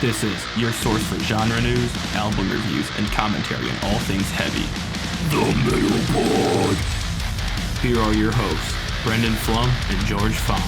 This is your source for genre news, album reviews, and commentary on all things heavy. The Metal Pod. Here are your hosts, Brendan Flum and George Fong.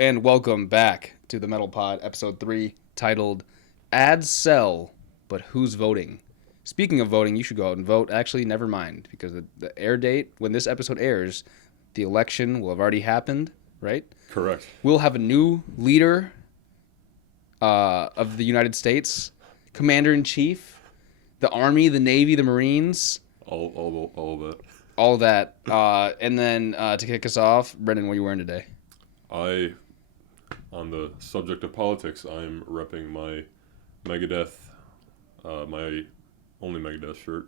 And welcome back to the Metal Pod, episode 3, titled Ads Sell, but Who's Voting? Speaking of voting, you should go out and vote. Actually, never mind, because the air date, when this episode airs, the election will have already happened, right? Correct. We'll have a new leader of the United States, Commander-in-Chief, the Army, the Navy, the Marines. All of that. All of that. And then to kick us off, Brendan, what are you wearing today? On the subject of politics, I'm repping my Megadeth, my only Megadeth shirt.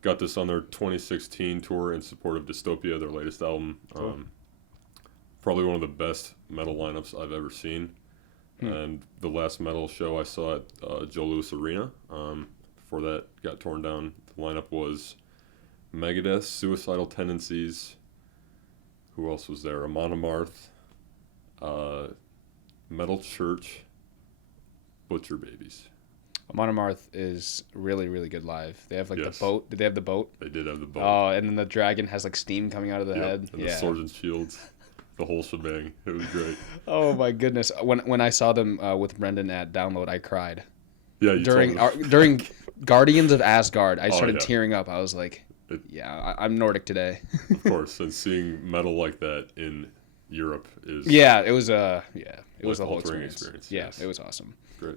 Got this on their 2016 tour in support of Dystopia, their latest album. Cool. Probably one of the best metal lineups I've ever seen. And the last metal show I saw at Joe Louis Arena, before that got torn down, the lineup was Megadeth, Suicidal Tendencies. Who else was there? Amon Amarth, Metal Church, Butcher Babies. Amon Amarth is really, really good live. They have Yes. the boat. Did they have the boat? They did have the boat. Oh, and then the dragon has steam coming out of the head. And the swords and shields, the whole shebang. It was great. Oh my goodness! When I saw them with Brendan at Download, I cried. Yeah, you during Guardians of Asgard. I started yeah. tearing up. I was like, I'm Nordic today. Of course, and seeing metal like that in Europe is it was a whole experience. Yeah, yes. It was awesome. Great.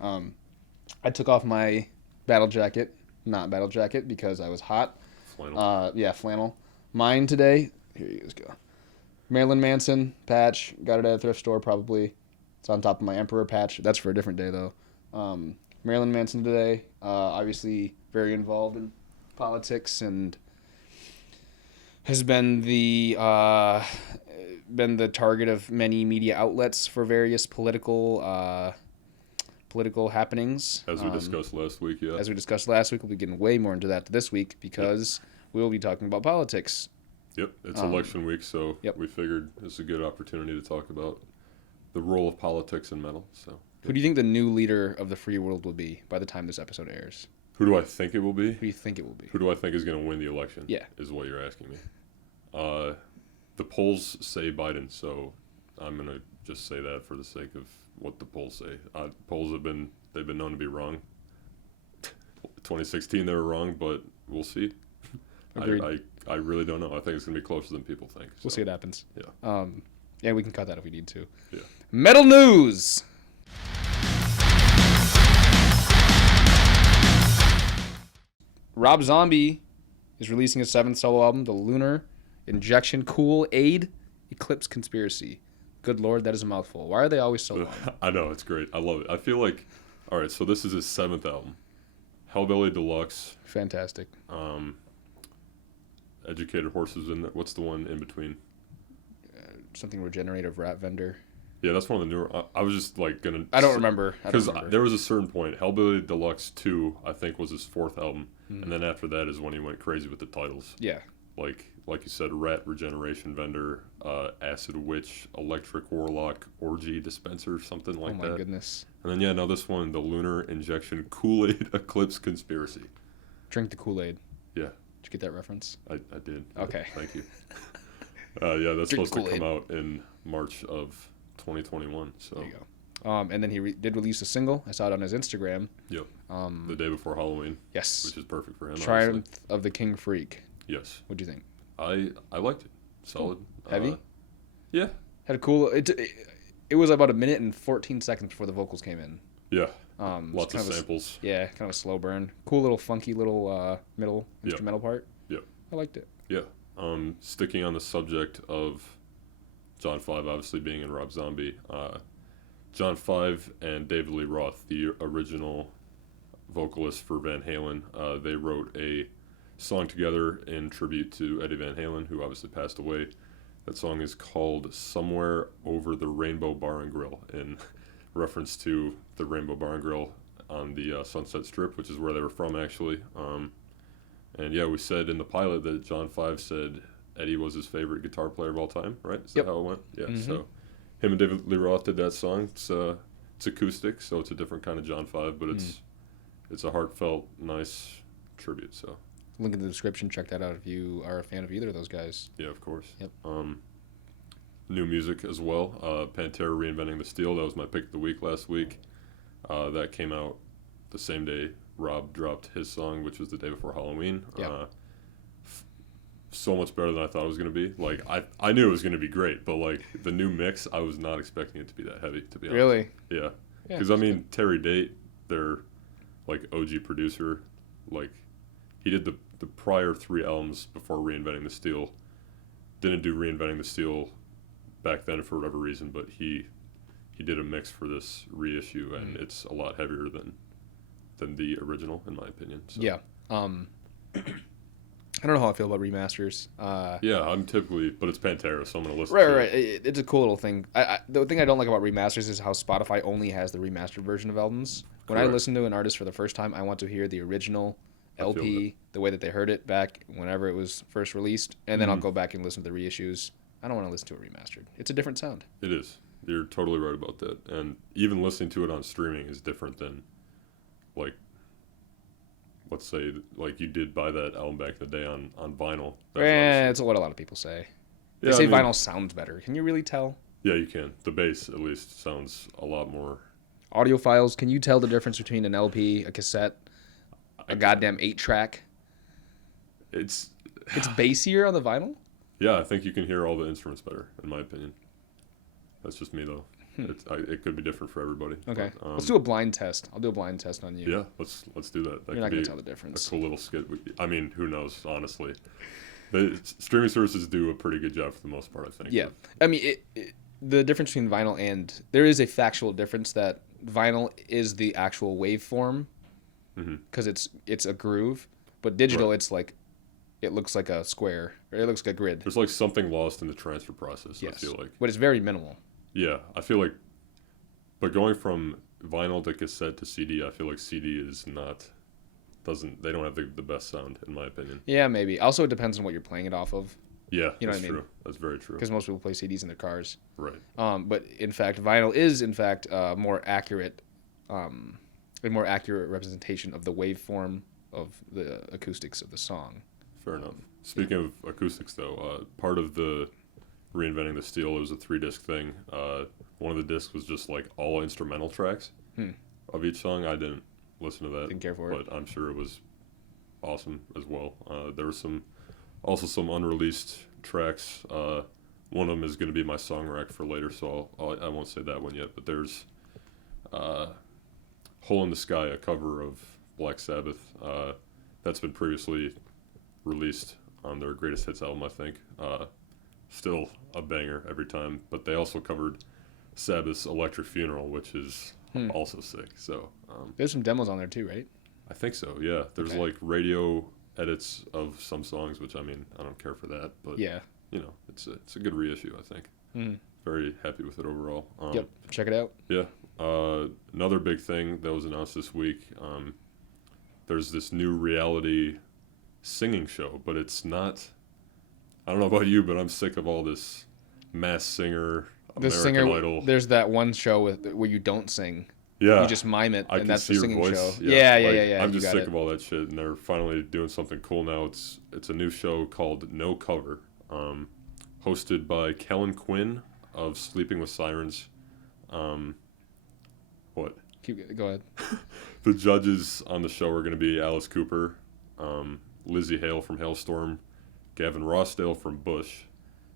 I took off my battle jacket, not battle jacket, because I was hot. Flannel. Flannel. Mine today. Here you guys go. Marilyn Manson patch. Got it at a thrift store probably. It's on top of my Emperor patch. That's for a different day though. Marilyn Manson today. Obviously very involved in politics and has been the target of many media outlets for various political happenings. As we discussed last week, yeah. As we discussed last week, we'll be getting way more into that this week because we will be talking about politics. Yep, it's election week, so we figured it's a good opportunity to talk about the role of politics in metal. So, who do you think the new leader of the free world will be by the time this episode airs? Who do I think it will be? Who do you think it will be? Who do I think is going to win the election? Yeah. Is what you're asking me. The polls say Biden, so I'm going to just say that for the sake of what the polls say. Polls they've been known to be wrong. 2016 they were wrong, but we'll see. I really don't know. I think it's going to be closer than people think. So. We'll see what happens. Yeah. We can cut that if we need to. Yeah. Metal news! Rob Zombie is releasing his 7th solo album, The Lunar Injection Cool Aid Eclipse Conspiracy. Good Lord, that is a mouthful. Why are they always so long? I know, it's great. I love it. I feel like, all right, so this is his 7th album. Hellbilly Deluxe. Fantastic. Educated Horses in there. What's the one in between? Something regenerative rat vendor. Yeah, that's one of the newer. I was just like gonna. I don't remember. Because there was a certain point. Hellbilly Deluxe 2, I think, was his 4th album, and then after that is when he went crazy with the titles. Yeah. Like you said, Rat Regeneration Vendor, Acid Witch, Electric Warlock, Orgy Dispenser, something like that. Oh my goodness. And then now this one, the Lunar Injection Kool-Aid Eclipse Conspiracy. Drink the Kool-Aid. Yeah. Did you get that reference? I did. Okay. Thank you. That's Drink supposed Kool-Aid. to come out in March of 2021. So there you go. And then he did release a single. I saw it on his Instagram. Yep. The day before Halloween. Yes. Which is perfect for him. Triumph obviously. of the King Freak. Yes. What'd you think? I liked it. Solid. Heavy? Yeah. Had a cool. It was about a minute and 14 seconds before the vocals came in. Yeah. Lots of samples. Kind of a slow burn. Cool little funky little middle instrumental part. Yep. I liked it. Yeah. Sticking on the subject of John 5 obviously being in Rob Zombie, John Five and David Lee Roth, the original vocalist for Van Halen, they wrote a song together in tribute to Eddie Van Halen, who obviously passed away. That song is called Somewhere Over the Rainbow Bar and Grill, in reference to the Rainbow Bar and Grill on the Sunset Strip, which is where they were from, actually. And yeah, we said in the pilot that John Five said Eddie was his favorite guitar player of all time, right? Is that how it went? Yeah, so him and David Lee Roth did that song. It's acoustic, so it's a different kind of John Five, but it's a heartfelt, nice tribute, so. Link in the description. Check that out if you are a fan of either of those guys. Yeah, of course. Yep. New music as well. Pantera Reinventing the Steel. That was my pick of the week last week. That came out the same day Rob dropped his song, which was the day before Halloween. Yeah. So much better than I thought it was going to be. Like, I knew it was going to be great, but, like, the new mix, I was not expecting it to be that heavy, to be honest. Really? Yeah. Because, I mean, Terry Date, their, like, OG producer, like, he did the prior 3 albums before Reinventing the Steel. Didn't do Reinventing the Steel back then for whatever reason, but he did a mix for this reissue, and it's a lot heavier than the original, in my opinion. So. Yeah. I don't know how I feel about remasters. Yeah, I'm typically, but it's Pantera, so I'm going to listen to it. Right. It's a cool little thing. The thing I don't like about remasters is how Spotify only has the remastered version of albums. When I listen to an artist for the first time, I want to hear the original LP, the way that they heard it back whenever it was first released, and then I'll go back and listen to the reissues. I don't want to listen to it remastered. It's a different sound. It is. You're totally right about that. And even listening to it on streaming is different than, like, let's say, like, you did buy that album back in the day on vinyl. That's what a lot of people say. They say vinyl sounds better. Can you really tell? Yeah, you can. The bass, at least, sounds a lot more. Audiophiles, can you tell the difference between an LP, a cassette, a goddamn 8-track? It's bassier on the vinyl? Yeah, I think you can hear all the instruments better, in my opinion. That's just me, though. It could be different for everybody. Okay. But, let's do a blind test. I'll do a blind test on you. Yeah, let's do that. You're not going to tell the difference. A cool little skit. I mean, who knows, honestly. The streaming services do a pretty good job for the most part, I think. Yeah. I mean, the difference between vinyl and... There is a factual difference that vinyl is the actual waveform because it's a groove, but digital, it's like... It looks like a square, or it looks like a grid. There's like something lost in the transfer process, yes. I feel like. But it's very minimal. Yeah, I feel like... But going from vinyl to cassette to CD, I feel like CD is not... They don't have the best sound, in my opinion. Yeah, maybe. Also, it depends on what you're playing it off of. Yeah, you know that's what I mean? True. That's very true. Because most people play CDs in their cars. Right. But in fact, vinyl is a more accurate representation of the waveform of the acoustics of the song. Fair enough. Speaking of acoustics, though, part of the Reinventing the Steel, it was a 3-disc thing. One of the discs was just like all instrumental tracks of each song. I didn't listen to that. Didn't care for it. But I'm sure it was awesome as well. There were some unreleased tracks. One of them is going to be my song rack for later, so I won't say that one yet. But there's Hole in the Sky, a cover of Black Sabbath. That's been previously released on their Greatest Hits album, I think. Still a banger every time. But they also covered Sabbath's Electric Funeral, which is also sick. So there's some demos on there too, right? I think so, yeah. There's like radio edits of some songs, which, I mean, I don't care for that. But, you know, it's a good reissue, I think. Very happy with it overall. Yep, check it out. Yeah. Another big thing that was announced this week, there's this new reality singing show, but it's not... I don't know about you, but I'm sick of all this Masked Singer, American Idol. There's that one show where you don't sing. Yeah. You just mime it, and that's the singing show. Yeah. Yeah. I'm just sick of all that shit, and they're finally doing something cool now. It's a new show called No Cover, hosted by Kellen Quinn of Sleeping with Sirens. What? Go ahead. The judges on the show are going to be Alice Cooper, Lizzie Hale from Hailstorm, Gavin Rossdale from Bush,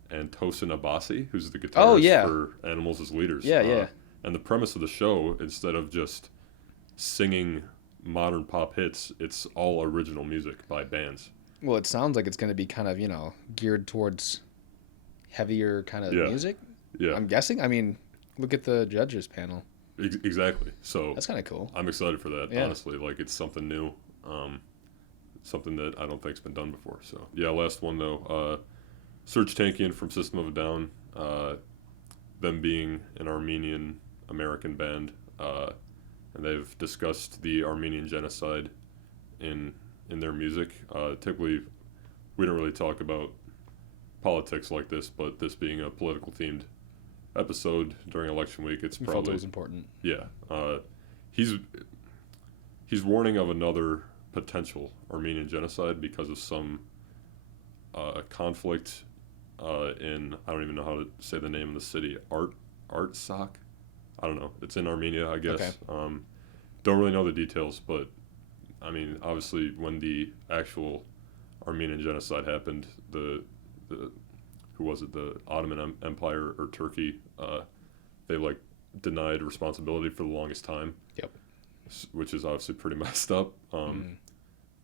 and Tosin Abasi, who's the guitarist for Animals as Leaders. Yeah. And the premise of the show, instead of just singing modern pop hits, it's all original music by bands. Well, it sounds like it's going to be kind of, geared towards heavier kind of music. Yeah. I'm guessing. I mean, look at the judges panel. Exactly. So That's kind of cool. I'm excited for that. Yeah. Honestly, like it's something new, something that I don't think's been done before. So yeah, last one though. Serj Tankian from System of a Down. Them being an Armenian American band, and they've discussed the Armenian genocide in their music. Typically, we don't really talk about politics like this, but this being a political themed episode during election week, it's We probably felt it was important. yeah. He's warning of another potential Armenian genocide because of some conflict in, I don't even know how to say the name of the city, Artsakh. I don't know. It's in Armenia, I guess. Okay. Don't really know the details, but I mean, obviously, when the actual Armenian genocide happened, the who was it? The Ottoman Empire or Turkey? They like denied responsibility for the longest time. Yep. Which is obviously pretty messed up.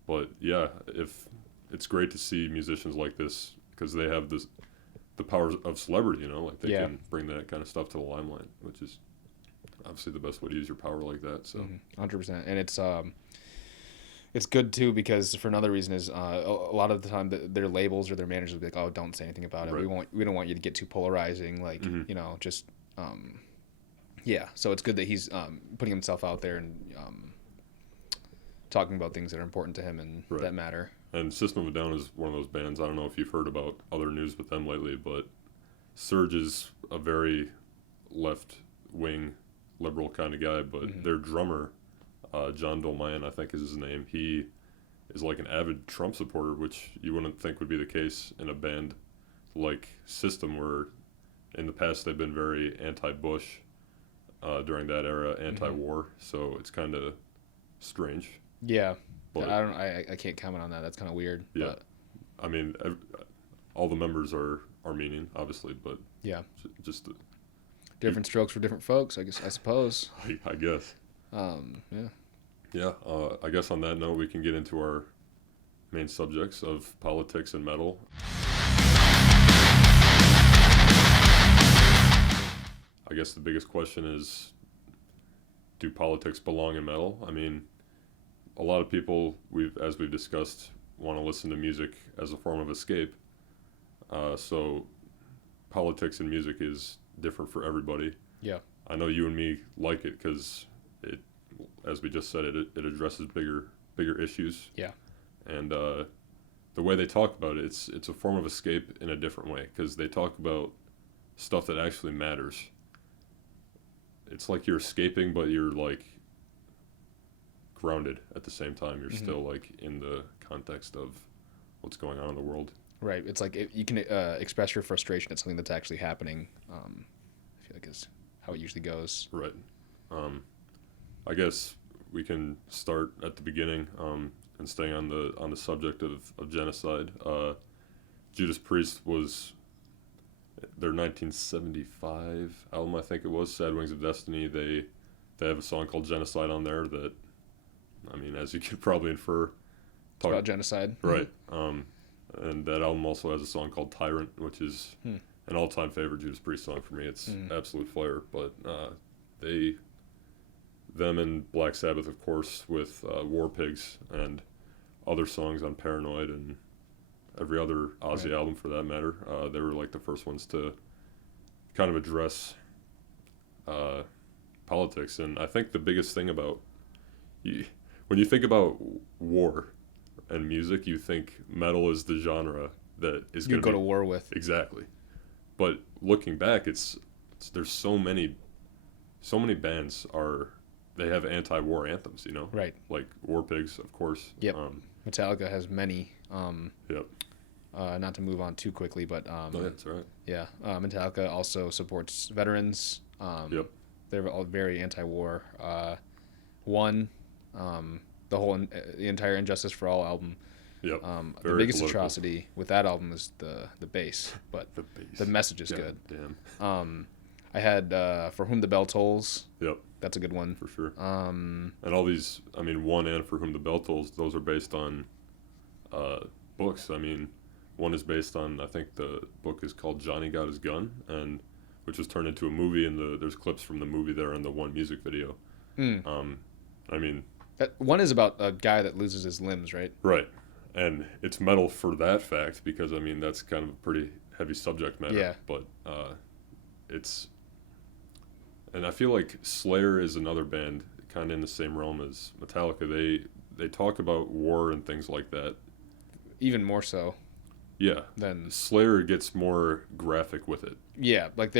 But yeah, if it's great to see musicians like this because they have the power of celebrity, you know, like they can bring that kind of stuff to the limelight, which is obviously the best way to use your power like that. So 100%, and it's good too because for another reason is a lot of the time their labels or their managers will be like, oh, don't say anything about it. Right. We don't want you to get too polarizing, like you know, just So it's good that he's putting himself out there and talking about things that are important to him and that matter. And System of a Down is one of those bands. I don't know if you've heard about other news with them lately, but Serj is a very left-wing liberal kind of guy, but their drummer, John Dolmayan, I think is his name, he is like an avid Trump supporter, which you wouldn't think would be the case in a band like System, where in the past they've been very anti-Bush during that era, anti-war, so it's kind of strange. Yeah. But I can't comment on that. That's kind of weird. Yeah. But I mean, all the members are Armenian, obviously, but yeah, just different strokes for different folks, I suppose. I guess. Yeah. Yeah. I guess on that note, we can get into our main subjects of politics and metal. I guess the biggest question is, do politics belong in metal? I mean, a lot of people, as we've discussed, want to listen to music as a form of escape. So politics and music is different for everybody. Yeah. I know you and me like it because it, as we just said, it addresses bigger issues. Yeah. And the way they talk about it, it's a form of escape in a different way because they talk about stuff that actually matters. It's like you're escaping, but you're like grounded at the same time. You're still like in the context of what's going on in the world. Right. It's like you can express your frustration at something that's actually happening. I feel like is how it usually goes. Right. I guess we can start at the beginning and staying on the subject of genocide. Judas Priest was their 1975 album, I think it was, Sad Wings of Destiny. They have a song called Genocide on there that, I mean, as you could probably infer, It's about genocide. Right. And that album also has a song called Tyrant, which is an all-time favorite Judas Priest song for me. It's absolute flair. But them and Black Sabbath, of course, with War Pigs and other songs on Paranoid and every other Ozzy album for that matter, they were like the first ones to kind of address politics. And I think the biggest thing about when you think about war and music, you think metal is the genre that is going to go to war with. Exactly. But looking back, there's so many bands they have anti-war anthems, you know? Right. Like War Pigs, of course. Yep. Metallica has many. Yep. Not to move on too quickly, but that's all right. Yeah. Metallica also supports veterans. Yep. They're all very anti-war. The entire Injustice for All album. Yep. The biggest atrocity with that album is the bass, but the message is good. Damn. I had For Whom the Bell Tolls. Yep. That's a good one. For sure. And all these, I mean, One and For Whom the Bell Tolls, those are based on books. I mean, one is based on, I think the book is called Johnny Got His Gun, and which was turned into a movie, and there's clips from the movie there in the one music video. I mean, one is about a guy that loses his limbs, right? right, and it's metal for that fact because I mean that's kind of a pretty heavy subject matter. Yeah. But it's, and I feel like Slayer is another band kind of in the same realm as Metallica. They talk about war and things like that. Even more so. Yeah. Than Slayer gets more graphic with it. Yeah, like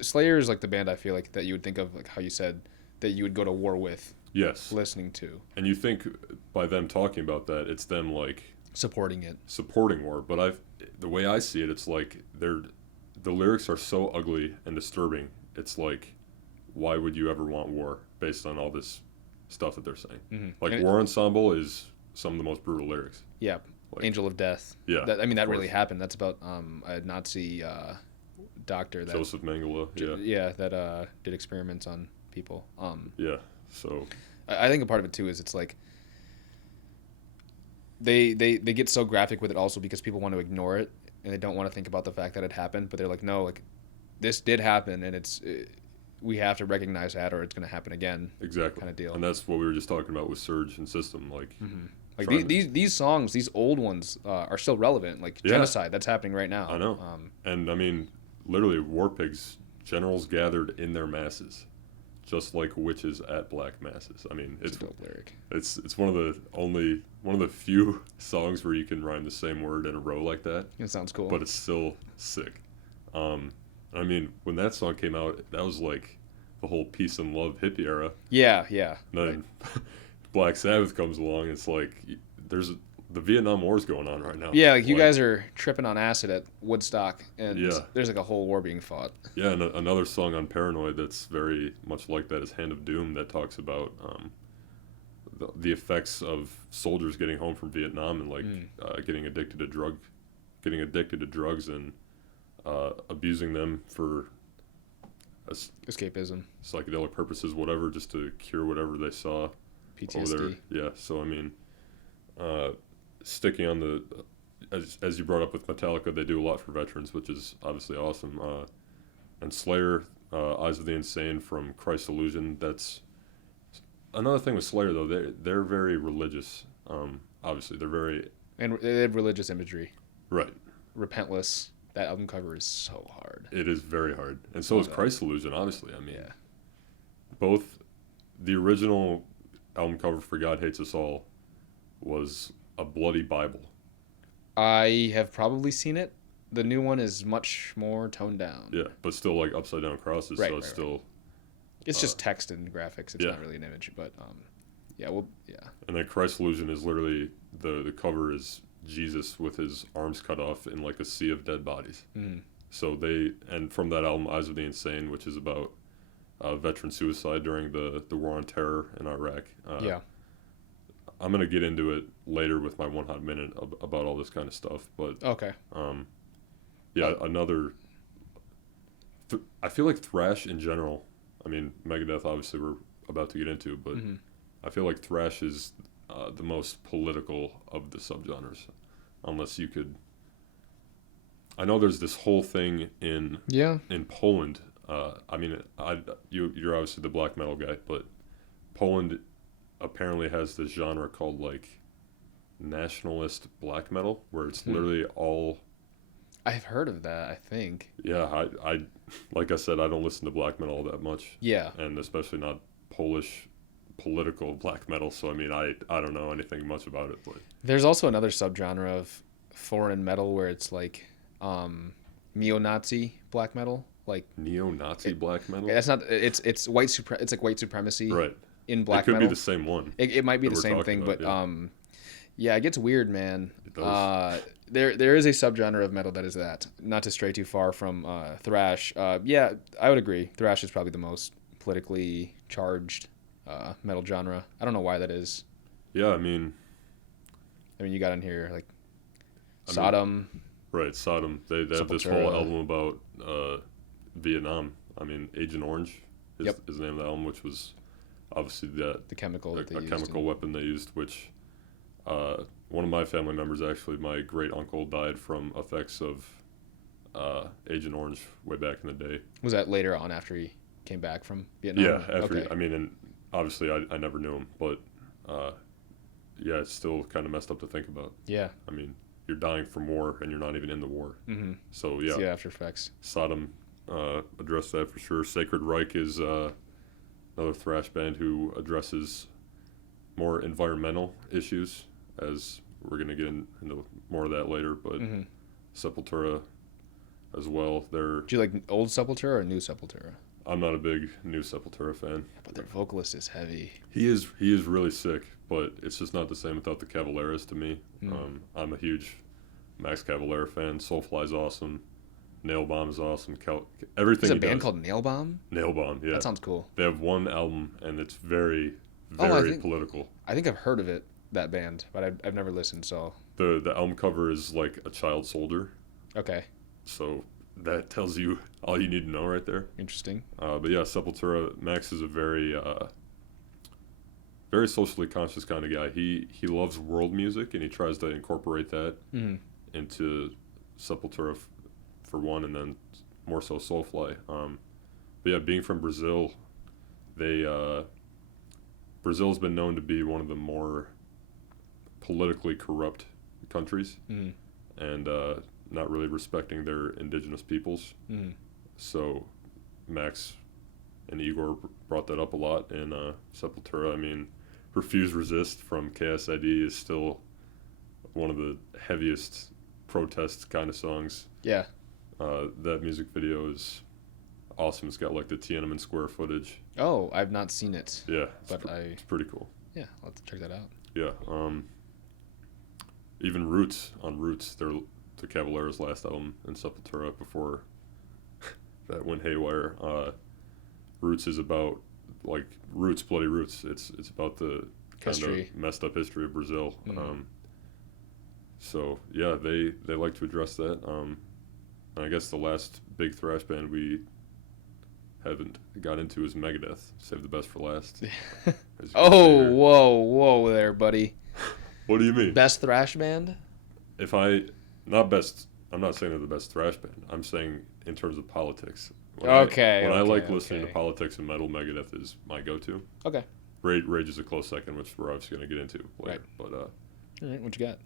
Slayer is like the band I feel like that you would think of, like how you said that you would go to war with. Yes. Listening to. And you think by them talking about that, it's them like supporting war. But the way I see it, it's like the lyrics are so ugly and disturbing. It's like, why would you ever want war based on all this stuff that they're saying? Mm-hmm. Like War Ensemble is some of the most brutal lyrics. Yeah. Like, Angel of Death. Yeah. That really happened. That's about a Nazi doctor that Joseph Mengele. Yeah. Yeah, that did experiments on people. Yeah. So I think a part of it too is it's like they get so graphic with it also because people want to ignore it and they don't want to think about the fact that it happened, but they're like, no, like this did happen and we have to recognize that or it's going to happen again. Exactly. Kind of deal. And that's what we were just talking about with Surge and System, like. Mm-hmm. Like these songs, these old ones are still relevant. Like Genocide, that's happening right now. I know. And I mean, literally, war pigs, generals gathered in their masses, just like witches at black masses. I mean, it's a dope lyric. It's one of the few songs where you can rhyme the same word in a row like that. It sounds cool. But it's still sick. I mean, when that song came out, that was like the whole peace and love hippie era. Yeah. And then Black Sabbath comes along. It's like there's the Vietnam War's going on right now. Yeah, like you guys are tripping on acid at Woodstock, and there's like a whole war being fought. Yeah, and another song on Paranoid that's very much like that is Hand of Doom, that talks about the effects of soldiers getting home from Vietnam and like getting addicted to drugs and abusing them for escapism, psychedelic purposes, whatever, just to cure whatever they saw. PTSD. Over there. Yeah, so I mean, sticking on the, as you brought up with Metallica, they do a lot for veterans, which is obviously awesome. And Slayer, Eyes of the Insane from Christ's Illusion. That's another thing with Slayer though. They're very religious. Obviously, and they have religious imagery. Right. Repentless. That album cover is so hard. It is very hard, and so is Christ's Illusion. Honestly, I mean, both the original album cover for God Hates Us All was a bloody Bible. I have probably seen it. The new one is much more toned down. Yeah, but still like upside down crosses, so it's still... It's just text and graphics. It's not really an image, but yeah. And then Christ's Illusion is literally, the cover is Jesus with his arms cut off in like a sea of dead bodies. Mm. So and from that album, Eyes of the Insane, which is about veteran suicide during the War on Terror in Iraq. I'm going to get into it later with my One Hot Minute about all this kind of stuff. But okay. Another... I feel like thrash in general, I mean, Megadeth obviously we're about to get into, but I feel like thrash is the most political of the subgenres. Unless you could... I know there's this whole thing in Poland. I mean, you're obviously the black metal guy, but Poland apparently has this genre called like nationalist black metal, where it's literally all... I've heard of that, I think. Yeah, I like I said, I don't listen to black metal all that much. Yeah. And especially not Polish political black metal, so I mean, I don't know anything much about it. But there's also another subgenre of foreign metal where it's like neo-Nazi black metal, like neo-Nazi black metal. That's not. It's it's like white supremacy. Right. In black metal. It could metal. be the same one. It might be the same thing, about, but yeah, it gets weird, man. It does. There is a subgenre of metal that is that. Not to stray too far from thrash. Yeah, I would agree. Thrash is probably the most politically charged metal genre. I don't know why that is. Yeah, I mean, you got in here like Sodom. Right, Sodom. They have this whole album about Vietnam. I mean, Agent Orange is the name of the album, which was obviously the chemical that they used. A chemical weapon they used, which one of my family members, actually, my great uncle, died from effects of Agent Orange way back in the day. Was that later on after he came back from Vietnam? Yeah, after Okay. I mean, and obviously I never knew him, but yeah, it's still kind of messed up to think about. Yeah. I mean, you're dying from war and you're not even in the war. Mm-hmm. So yeah, the after effects. Sodom addressed that for sure. Sacred Reich is another thrash band who addresses more environmental issues, as we're going to get into more of that later, but Mm-hmm. Sepultura as well. Do you like old Sepultura or new Sepultura? I'm not a big new Sepultura fan. But their vocalist is heavy. He is really sick, but it's just not the same without the Cavaleras to me. I'm a huge Max Cavalera fan. Soulfly's awesome. Nailbomb is awesome. Everything. There's a he band does. called Nailbomb? Nailbomb, yeah. That sounds cool. They have one album, and it's very political. I think I've heard of it, that band, but I've never listened, so... The album cover is like a child soldier, Okay. so that tells you all you need to know right there. Interesting. But yeah, Sepultura, Max is a very socially conscious kind of guy. He loves world music, and he tries to incorporate that into Sepultura for one, and then more so Soulfly. But yeah, being from Brazil, Brazil's been known to be one of the more politically corrupt countries, and not really respecting their indigenous peoples. So Max and Igor brought that up a lot in Sepultura. I mean, Refuse Resist from KSID is still one of the heaviest protest kind of songs. Yeah. That music video is awesome. It's got like the Tiananmen Square footage. Oh, I've not seen it. Yeah, It's pretty cool. Yeah, I'll have to check that out. Yeah. Even Roots, they're the Cavalera's last album in Sepultura before that went haywire. Roots is about like Bloody Roots. It's about the kind of messed up history of Brazil. So yeah, they like to address that. And I guess the last big thrash band we haven't got into is Megadeth. Save the best for last. Oh, whoa there, buddy. What do you mean? Best thrash band? Not best. I'm not saying they're the best thrash band. I'm saying in terms of politics. When I like listening to politics and metal, Megadeth is my go-to. Okay. Rage is a close second, which we're obviously going to get into later. Right. But all right, what you got?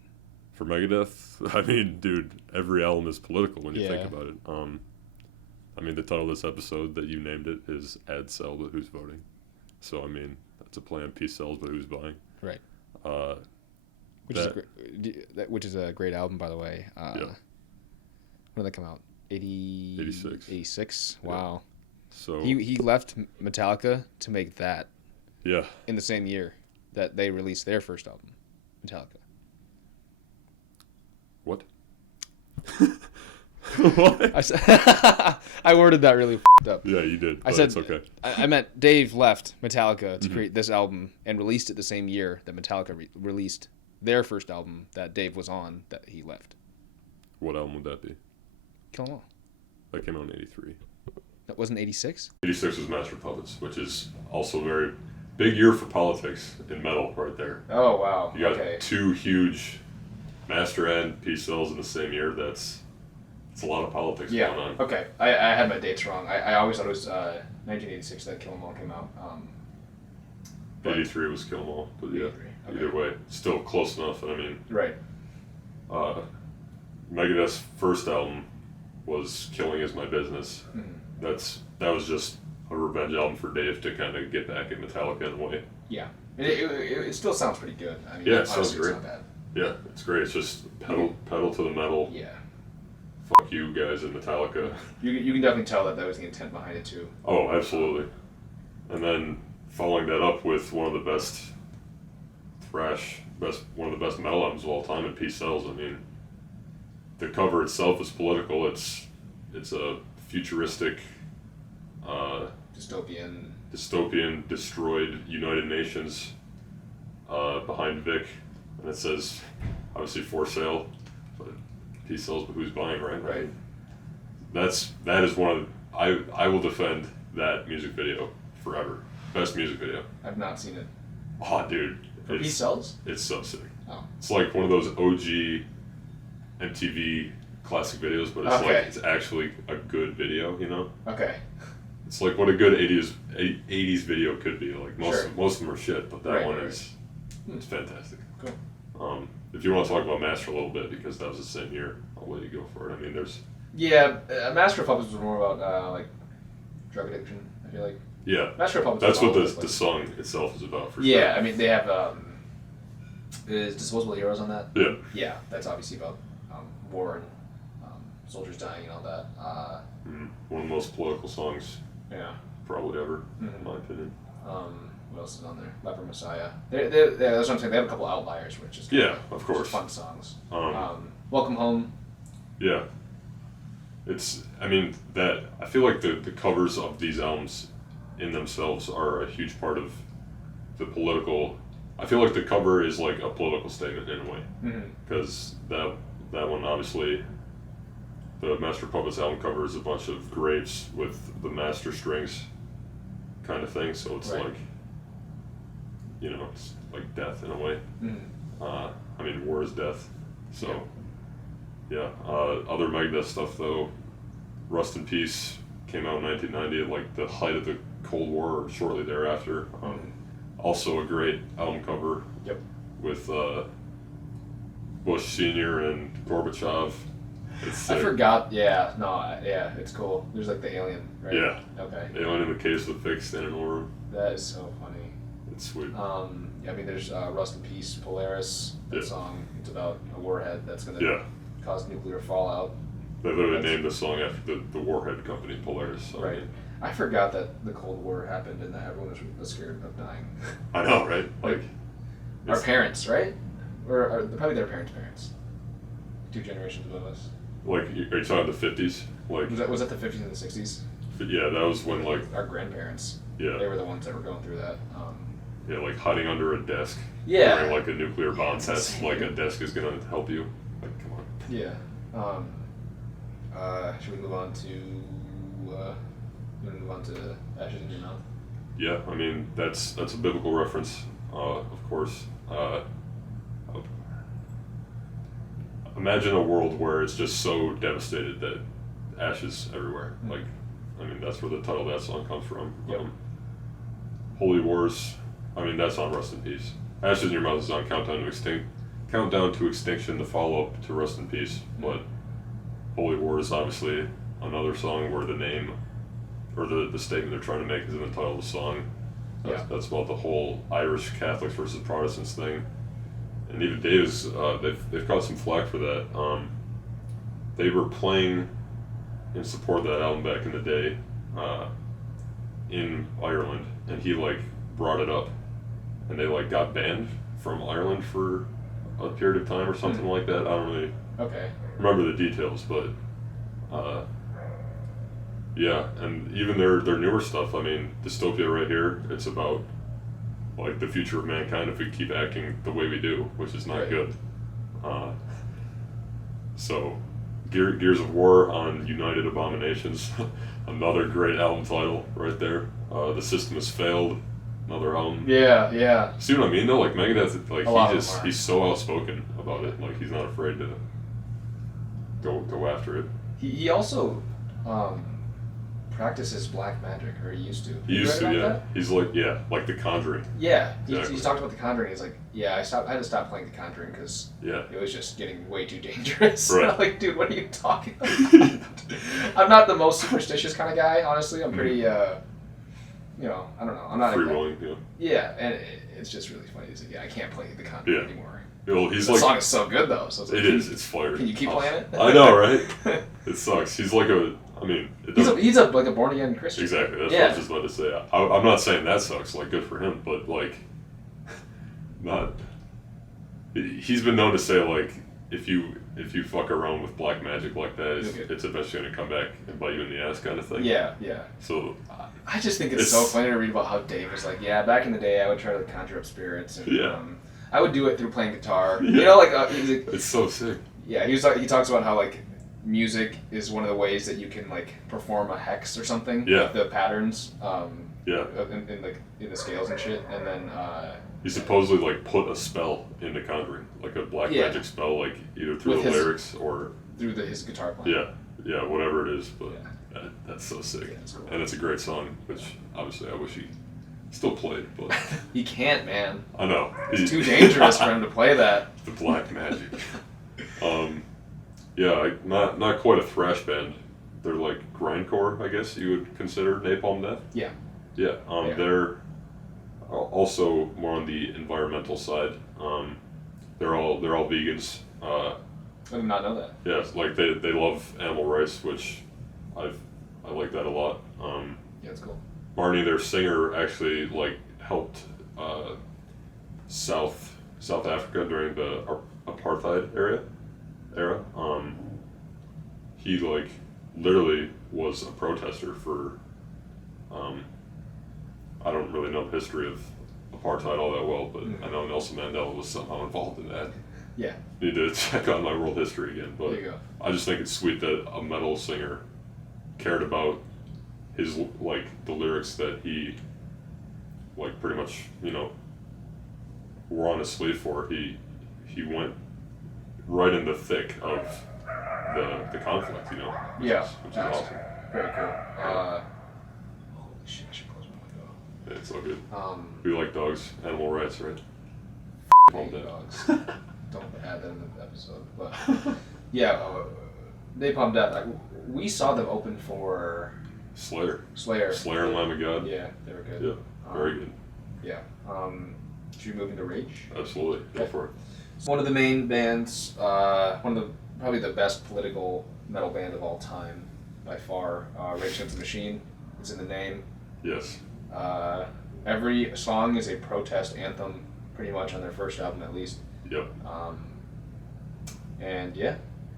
For Megadeth, I mean, dude, every album is political when you think about it. I mean, the title of this episode that you named it is "Ad Sell, but who's voting?" So I mean, that's a play on peace sells, but who's buying? Right. Which is a great album, by the way. When did that come out? 86. 86. Wow. So he left Metallica to make that. Yeah. In the same year that they released their first album, Metallica. What? What? I worded that really f***ed up. Yeah, you did. I said it's okay. I meant Dave left Metallica to create this album and released it the same year that Metallica released their first album that Dave was on that he left. What album would that be? Kill 'Em All. That came out in 83. That wasn't 86? 86 was Master Puppets, which is also a very big year for politics in metal right there. Oh, wow. You got two huge Master and Peace Sells in the same year. It's a lot of politics going on. Okay. I had my dates wrong. I always thought it was 1986 that Kill 'Em All came out. 83 was Kill 'Em All, but yeah, either way, still close enough. And I mean, right. Megadeth's first album was Killing Is My Business. That was just a revenge album for Dave to kind of get back at Metallica in a way. Yeah. It still sounds pretty good. I mean, yeah, it sounds great. It's not bad. Yeah, it's great. It's just pedal to the metal. Yeah. Fuck you guys in Metallica. You can definitely tell that was the intent behind it too. Oh, absolutely. And then following that up with one of the best one of the best metal albums of all time in Peace Sells. I mean, the cover itself is political. It's a futuristic, dystopian, destroyed United Nations behind Vic, and it says obviously for sale, but Peace Sells, but who's buying, right? Right. That is one of I will defend that music video forever. Best music video. I've not seen it. Oh, dude. For Peace Sells? It's so sick. Oh. It's like one of those OG MTV classic videos, but it's like it's actually a good video, you know? Okay. It's like what a good 80s video could be. Like most of them are shit, but that one is it's fantastic. Cool. If you want to talk about Master a little bit, because that was the same year, I'll let you go for it. I mean, there's... Yeah, Master of Puppets was more about, like, drug addiction, I feel like. Yeah. Master of Puppets That's what the song itself is about, for sure. Yeah, I mean, they have, is Disposable Heroes on that? Yeah. Yeah, that's obviously about war and soldiers dying and all that. One of the most political songs probably ever, in my opinion. What else is on there? Leper Messiah. That's what I'm saying. They have a couple outliers, which is of course, fun songs. Welcome Home. Yeah, I feel like the covers of these albums in themselves are a huge part of the political. I feel like the cover is like a political statement in a way, because that one obviously. The Master of Puppets album cover is a bunch of graves with the master strings kind of thing, so it's like, you know, it's like death in a way. I mean, war is death. So, other Megadeth stuff though, Rust in Peace came out in 1990 at like the height of the Cold War or shortly thereafter. Also a great album cover with Bush Sr. and Gorbachev. I forgot. It's cool. There's like the alien, right? Yeah. Okay. Alien in the case with Vic standing over him. That is so funny. It's sweet. I mean, there's Rust in Peace, Polaris. That song. It's about a warhead that's gonna cause nuclear fallout. They literally named the song after the warhead company, Polaris. So. Right. I forgot that the Cold War happened and that everyone was scared of dying. I know, right? Like our parents, right? Or probably their parents. 2 generations above us. Like, are you talking the 50s? Like was that the 50s and the 60s? Yeah, that was when like our grandparents. Yeah. They were the ones that were going through that. Yeah, like hiding under a desk. Yeah. Wearing like a nuclear bomb test, like a desk is gonna help you. Like, come on. Yeah. Should we move on to? Ashes in Your Mouth? Yeah, I mean that's a biblical reference, of course. Imagine a world where it's just so devastated that ashes everywhere. Like, I mean, that's where the title of that song comes from. Yep. Holy Wars, I mean, that's on Rust in Peace. Ashes in Your Mouth is on Countdown to Extinction, the follow-up to Rust in Peace. But Holy War is obviously another song where the name, or the statement they're trying to make is in the title of the song. That's about the whole Irish Catholics versus Protestants thing. And even Dave's, they've caught some flack for that. They were playing in support of that album back in the day in Ireland, and he like brought it up, and they like got banned from Ireland for a period of time or something like that. I don't really remember the details, but and even their newer stuff. I mean, Dystopia right here, it's about like the future of mankind if we keep acting the way we do, which is not good. So Gears of War on United Abominations, another great album title right there. The System Has Failed, another album. Yeah. See what I mean though? Like Megadeth, like he's so outspoken about it. Like he's not afraid to go after it. He also practices black magic, or he used to. He used to, yeah. That? He's like The Conjuring. Yeah, exactly. He's talked about The Conjuring. He's like, I had to stop playing The Conjuring because it was just getting way too dangerous. Right. I'm like, dude, what are you talking about? I'm not the most superstitious kind of guy, honestly. I'm pretty, I don't know. I'm not free-willing, Yeah, and it's just really funny. He's like, I can't play The Conjuring anymore. Well, the song is so good though. So it's like, it's fire. Can you keep playing it? I know, right? It sucks. He's like he's like a born again Christian. Exactly. That's what I was just about to say. I'm not saying that sucks. Like, good for him, but like, not. He's been known to say like, if you fuck around with black magic like that, it's eventually gonna come back and bite you in the ass, kind of thing. Yeah. So. I just think it's so funny to read about how Dave was like, back in the day, I would try to conjure up spirits and I would do it through playing guitar. Yeah. You know, like it's so sick. Yeah, he talks about how like music is one of the ways that you can like perform a hex or something. Yeah. With the patterns. In the scales and shit, and then. He supposedly like put a spell into Conjuring, like a black magic spell, like either through the lyrics or. through his guitar playing. Yeah, whatever it is, but Yeah. that's so sick. Yeah, it's cool. And it's a great song, which obviously I wish he still played, but He can't, man. I know. It's too dangerous for him to play that. The black magic. Not quite a thrash band. They're like grindcore, I guess you would consider Napalm Death. Yeah. Yeah, they're also more on the environmental side. They're all vegans. I did not know that. Yeah, like they love animal rights, which I like that a lot. Yeah, it's cool. Marnie, their singer, actually like helped South Africa during the apartheid era. He like literally was a protester for. I don't really know the history of apartheid all that well, but I know Nelson Mandela was somehow involved in that. Yeah. Need to check on my world history again, but There you go. I just think it's sweet that a metal singer cared about his like the lyrics that he like pretty much were on his sleeve for. He went right in the thick of the conflict, which is awesome. Very cool. Holy shit! I should close my window. Yeah, it's all good. We We like dogs, animal rights, right? hate dogs. Don't add that in the episode, but Napalm Death. We saw them open for Slayer Slayer. and Lamb of God. Yeah, they were good. Yeah, very good. Yeah. Should we move into Rage? Absolutely, go for it. One of the main bands, probably the best political metal band of all time, by far. Rage Against the Machine. It's in the name. Yes. Every song is a protest anthem, pretty much on their first album at least. Yep. And yeah.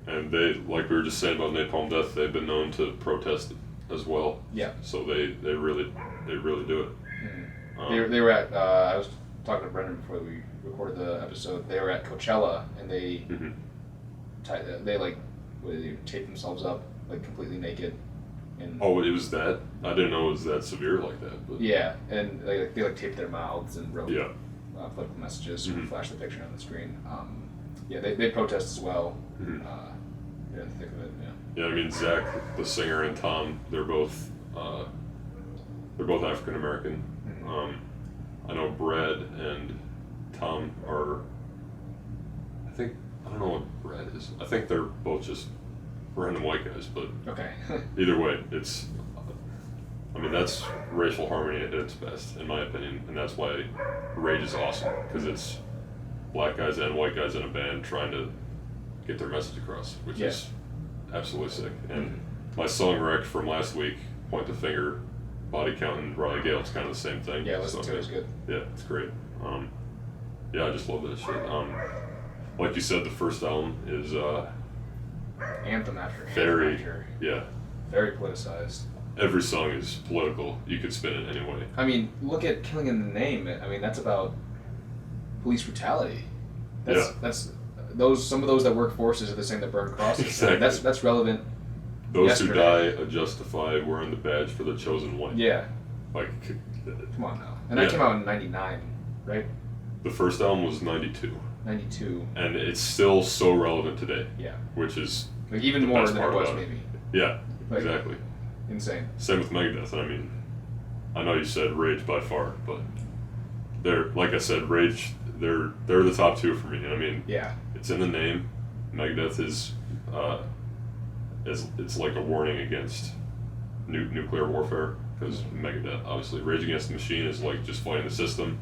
And they, like we were just saying about Napalm Death, they've been known to protest as well. Yeah. So they really do it. Mm-hmm. They were at. I was talking to Brendan before we recorded the episode. They were at Coachella and they they taped themselves up like completely naked. And Oh, it was that? I didn't know it was that severe like that. But yeah, and they taped their mouths and wrote political messages. Mhm. Flashed the picture on the screen. They protest as well. Mhm. They're in the thick of it. Yeah. Yeah, I mean Zach, the singer, and Tom, they're both African American. Mhm. I know Brad and Tom are. I don't know what Brad is. I think they're both just random white guys, but Okay. either way, that's racial harmony at its best, in my opinion, and that's why Rage is awesome, because it's black guys and white guys in a band trying to get their message across, which is absolutely sick. And my song rec from last week, Point the Finger, Body Count, and Riley Gale, it's kind of the same thing. Yeah, listen to it. It's good. Yeah, it's great. I just love that shit. Like you said, the first album is Anthem after anthem very, after. yeah. Very politicized. Every song is political. You could spin it any way. I mean, look at Killing in the Name. I mean, that's about police brutality. That's some of those that work forces are the same that burn crosses. Exactly. I mean, that's relevant. Those who die Yesterday. are justified wearing the badge for the chosen one. Yeah. Like, Come on now. And that came out in '99, right? the first album was 92. '92. And it's still so relevant today. Yeah. Which is Like even the more best than it part was about it. maybe. Yeah, Like- exactly. Insane. Same with Megadeth. I mean, I know you said Rage by far, but they're, like I said, Rage, they're the top two for me. And I mean, Yeah. it's in the name. Megadeth is it's like a warning against nuclear warfare, because Megadeth, obviously, Rage Against the Machine is like just fighting the system.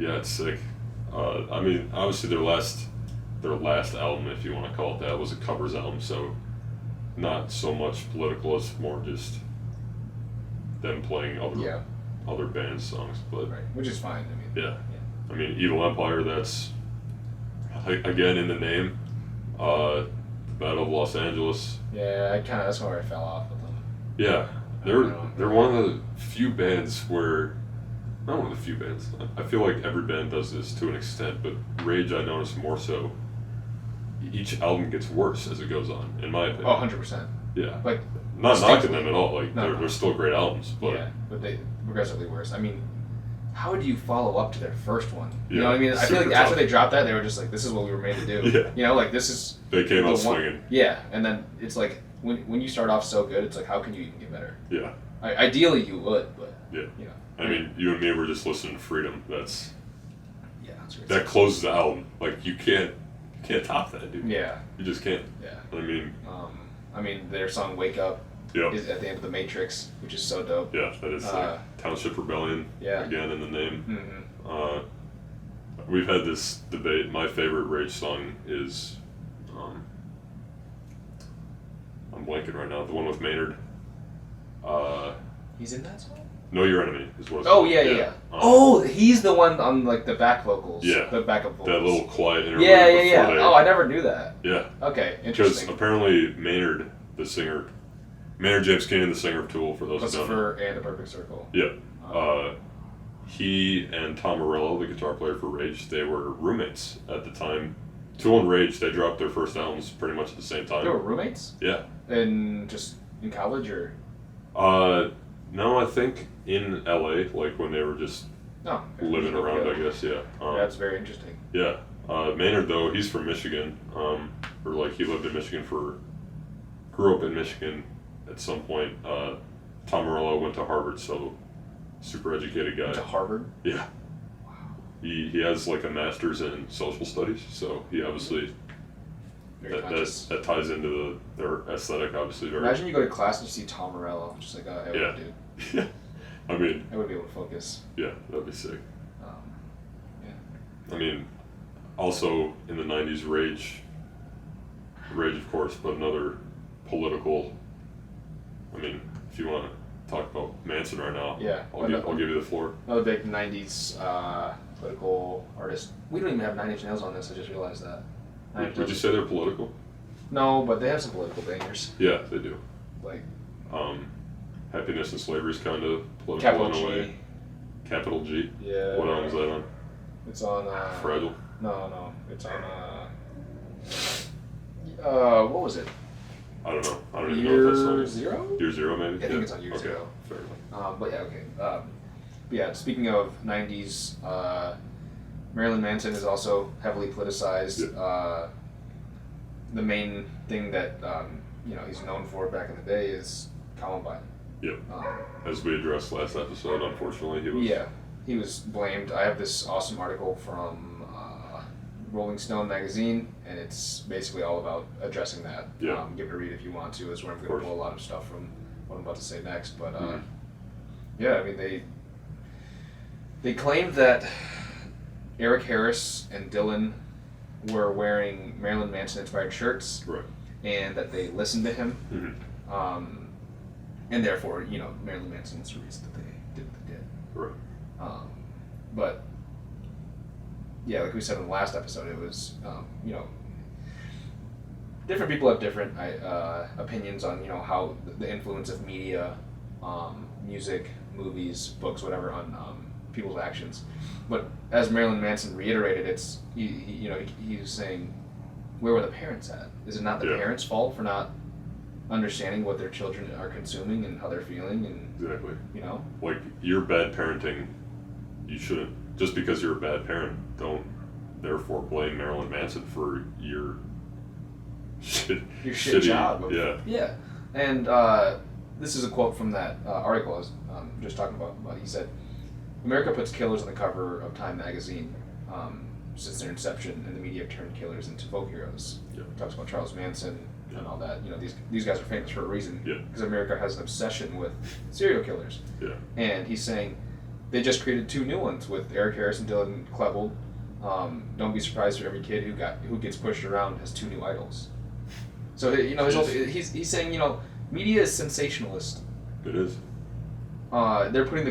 It's sick. I mean, obviously their last album, if you want to call it that, was a covers album, so not so much political, it's more just them playing other bands' songs. But Right. Which is fine. I mean. yeah. I mean, Evil Empire, that's again in the name. Battle of Los Angeles. Yeah. That's where I fell off with them. Yeah, they're one of the few bands where, not one of the few bands, I feel like every band does this to an extent, but Rage I notice more so. Each album gets worse as it goes on, in my opinion. Oh, 100%. Yeah. Like. Not knocking distinctly. them at all, like No. they're still great albums, but Yeah, but they progressively worse. I mean, how do you follow up to their first one? You Yeah, know what I mean? I feel like super after tough. they dropped that, they were just like, this is what we were made to do. Yeah. You know, like this is. They came the out one- swinging. Yeah, and then it's like when you start off so good, it's like how can you even get better? Yeah. Ideally, you would, but Yeah. you know. I mean, you and me were just listening to Freedom. That's That's that closes the album. Like you can't top that, dude. Yeah, You just can't. yeah. I mean, Their song "Wake Up" yeah, is at the end of the Matrix, which is so dope. yeah. That is like Township Rebellion. Yeah. Again in the name. Mm-hmm. We've had this debate. My favorite Rage song is, I'm blanking right now. The one with Maynard. He's in that song. Know Your Enemy is what it's Oh called. yeah. Oh, he's the one on like the back vocals. Yeah. The backup vocals. That little quiet interlude Yeah. before they. Oh, I never knew that. Yeah. Okay, Because interesting. apparently Maynard, the singer, Maynard James Keenan, the singer of Tool, for those who don't know. Christopher and A Perfect Circle. Yeah. He and Tom Morello, the guitar player for Rage, they were roommates at the time. Tool and Rage, they dropped their first albums pretty much at the same time. They were roommates? Yeah. Just in college or? No, I think in LA, like when they were just No. living around, I guess, yeah. That's very interesting. Yeah. Maynard, though, he's from Michigan. Or like he lived in Michigan grew up in Michigan at some point. Tom Morello went to Harvard, so super educated guy. To Harvard? Yeah. He has like a master's in social studies, so he obviously Very conscious. that ties into their aesthetic, obviously very. Imagine you go to class and you see Tom Morello, just like, oh, hey, Yeah. what, dude? Yeah. I mean, I would be able to focus. yeah, that'd be sick. Yeah. I mean, also in the '90s, Rage, of course, but another political. I mean, if you want to talk about Manson right now, Yeah. I'll give you the floor. Another big 90s political artist. We don't even have Nine Inch Nails on this, I just realized that. Would you say they're political? No, but they have some political bangers. Yeah, they do. Like Happiness and Slavery is kind of political Capital in a G. way. Capital G. Yeah. What album is that on? It's on. Fragile. No. It's on. What was it? I don't know. I don't even know what that song Year is. Zero? Year Zero, maybe. I think it's on Year Okay. Zero. Fair enough. But yeah, okay. But yeah, speaking of 90s, Marilyn Manson is also heavily politicized. Yeah. The main thing that he's known for back in the day is Columbine. Yep. As we addressed last episode, unfortunately, he was. Yeah, he was blamed. I have this awesome article from Rolling Stone magazine, and it's basically all about addressing that. Yeah. Give it a read if you want to. Is where I'm going to pull a lot of stuff from what I'm about to say next. But Mhm. yeah, I mean they claimed that Eric Harris and Dylan were wearing Marilyn Manson inspired shirts, Right. and that they listened to him, Mm-hmm. and therefore Marilyn Manson's the reason that they did what they did. Right. But yeah, like we said in the last episode, it was different people have different opinions on how the influence of media, music, movies, books, whatever on people's actions. But as Marilyn Manson reiterated, it's he was saying, where were the parents at? Is it not the Yeah. parents' fault for not understanding what their children are consuming and how they're feeling and Exactly. Like your bad parenting, you shouldn't just because you're a bad parent. Don't therefore blame Marilyn Manson for your shit. your shit shitty, job. Yeah. Yeah, and this is a quote from that article I was just talking about. He said, "America puts killers on the cover of Time magazine since their inception, and the media have turned killers into folk heroes." Yeah. He talks about Charles Manson Yeah. and all that. These guys are famous for a reason. Yeah. Because America has an obsession with serial killers. Yeah. And he's saying they just created 2 new ones with Eric Harris and Dylan Klebold. Don't be surprised if every kid who gets pushed around has 2 new idols. So he's saying media is sensationalist. It is. They're putting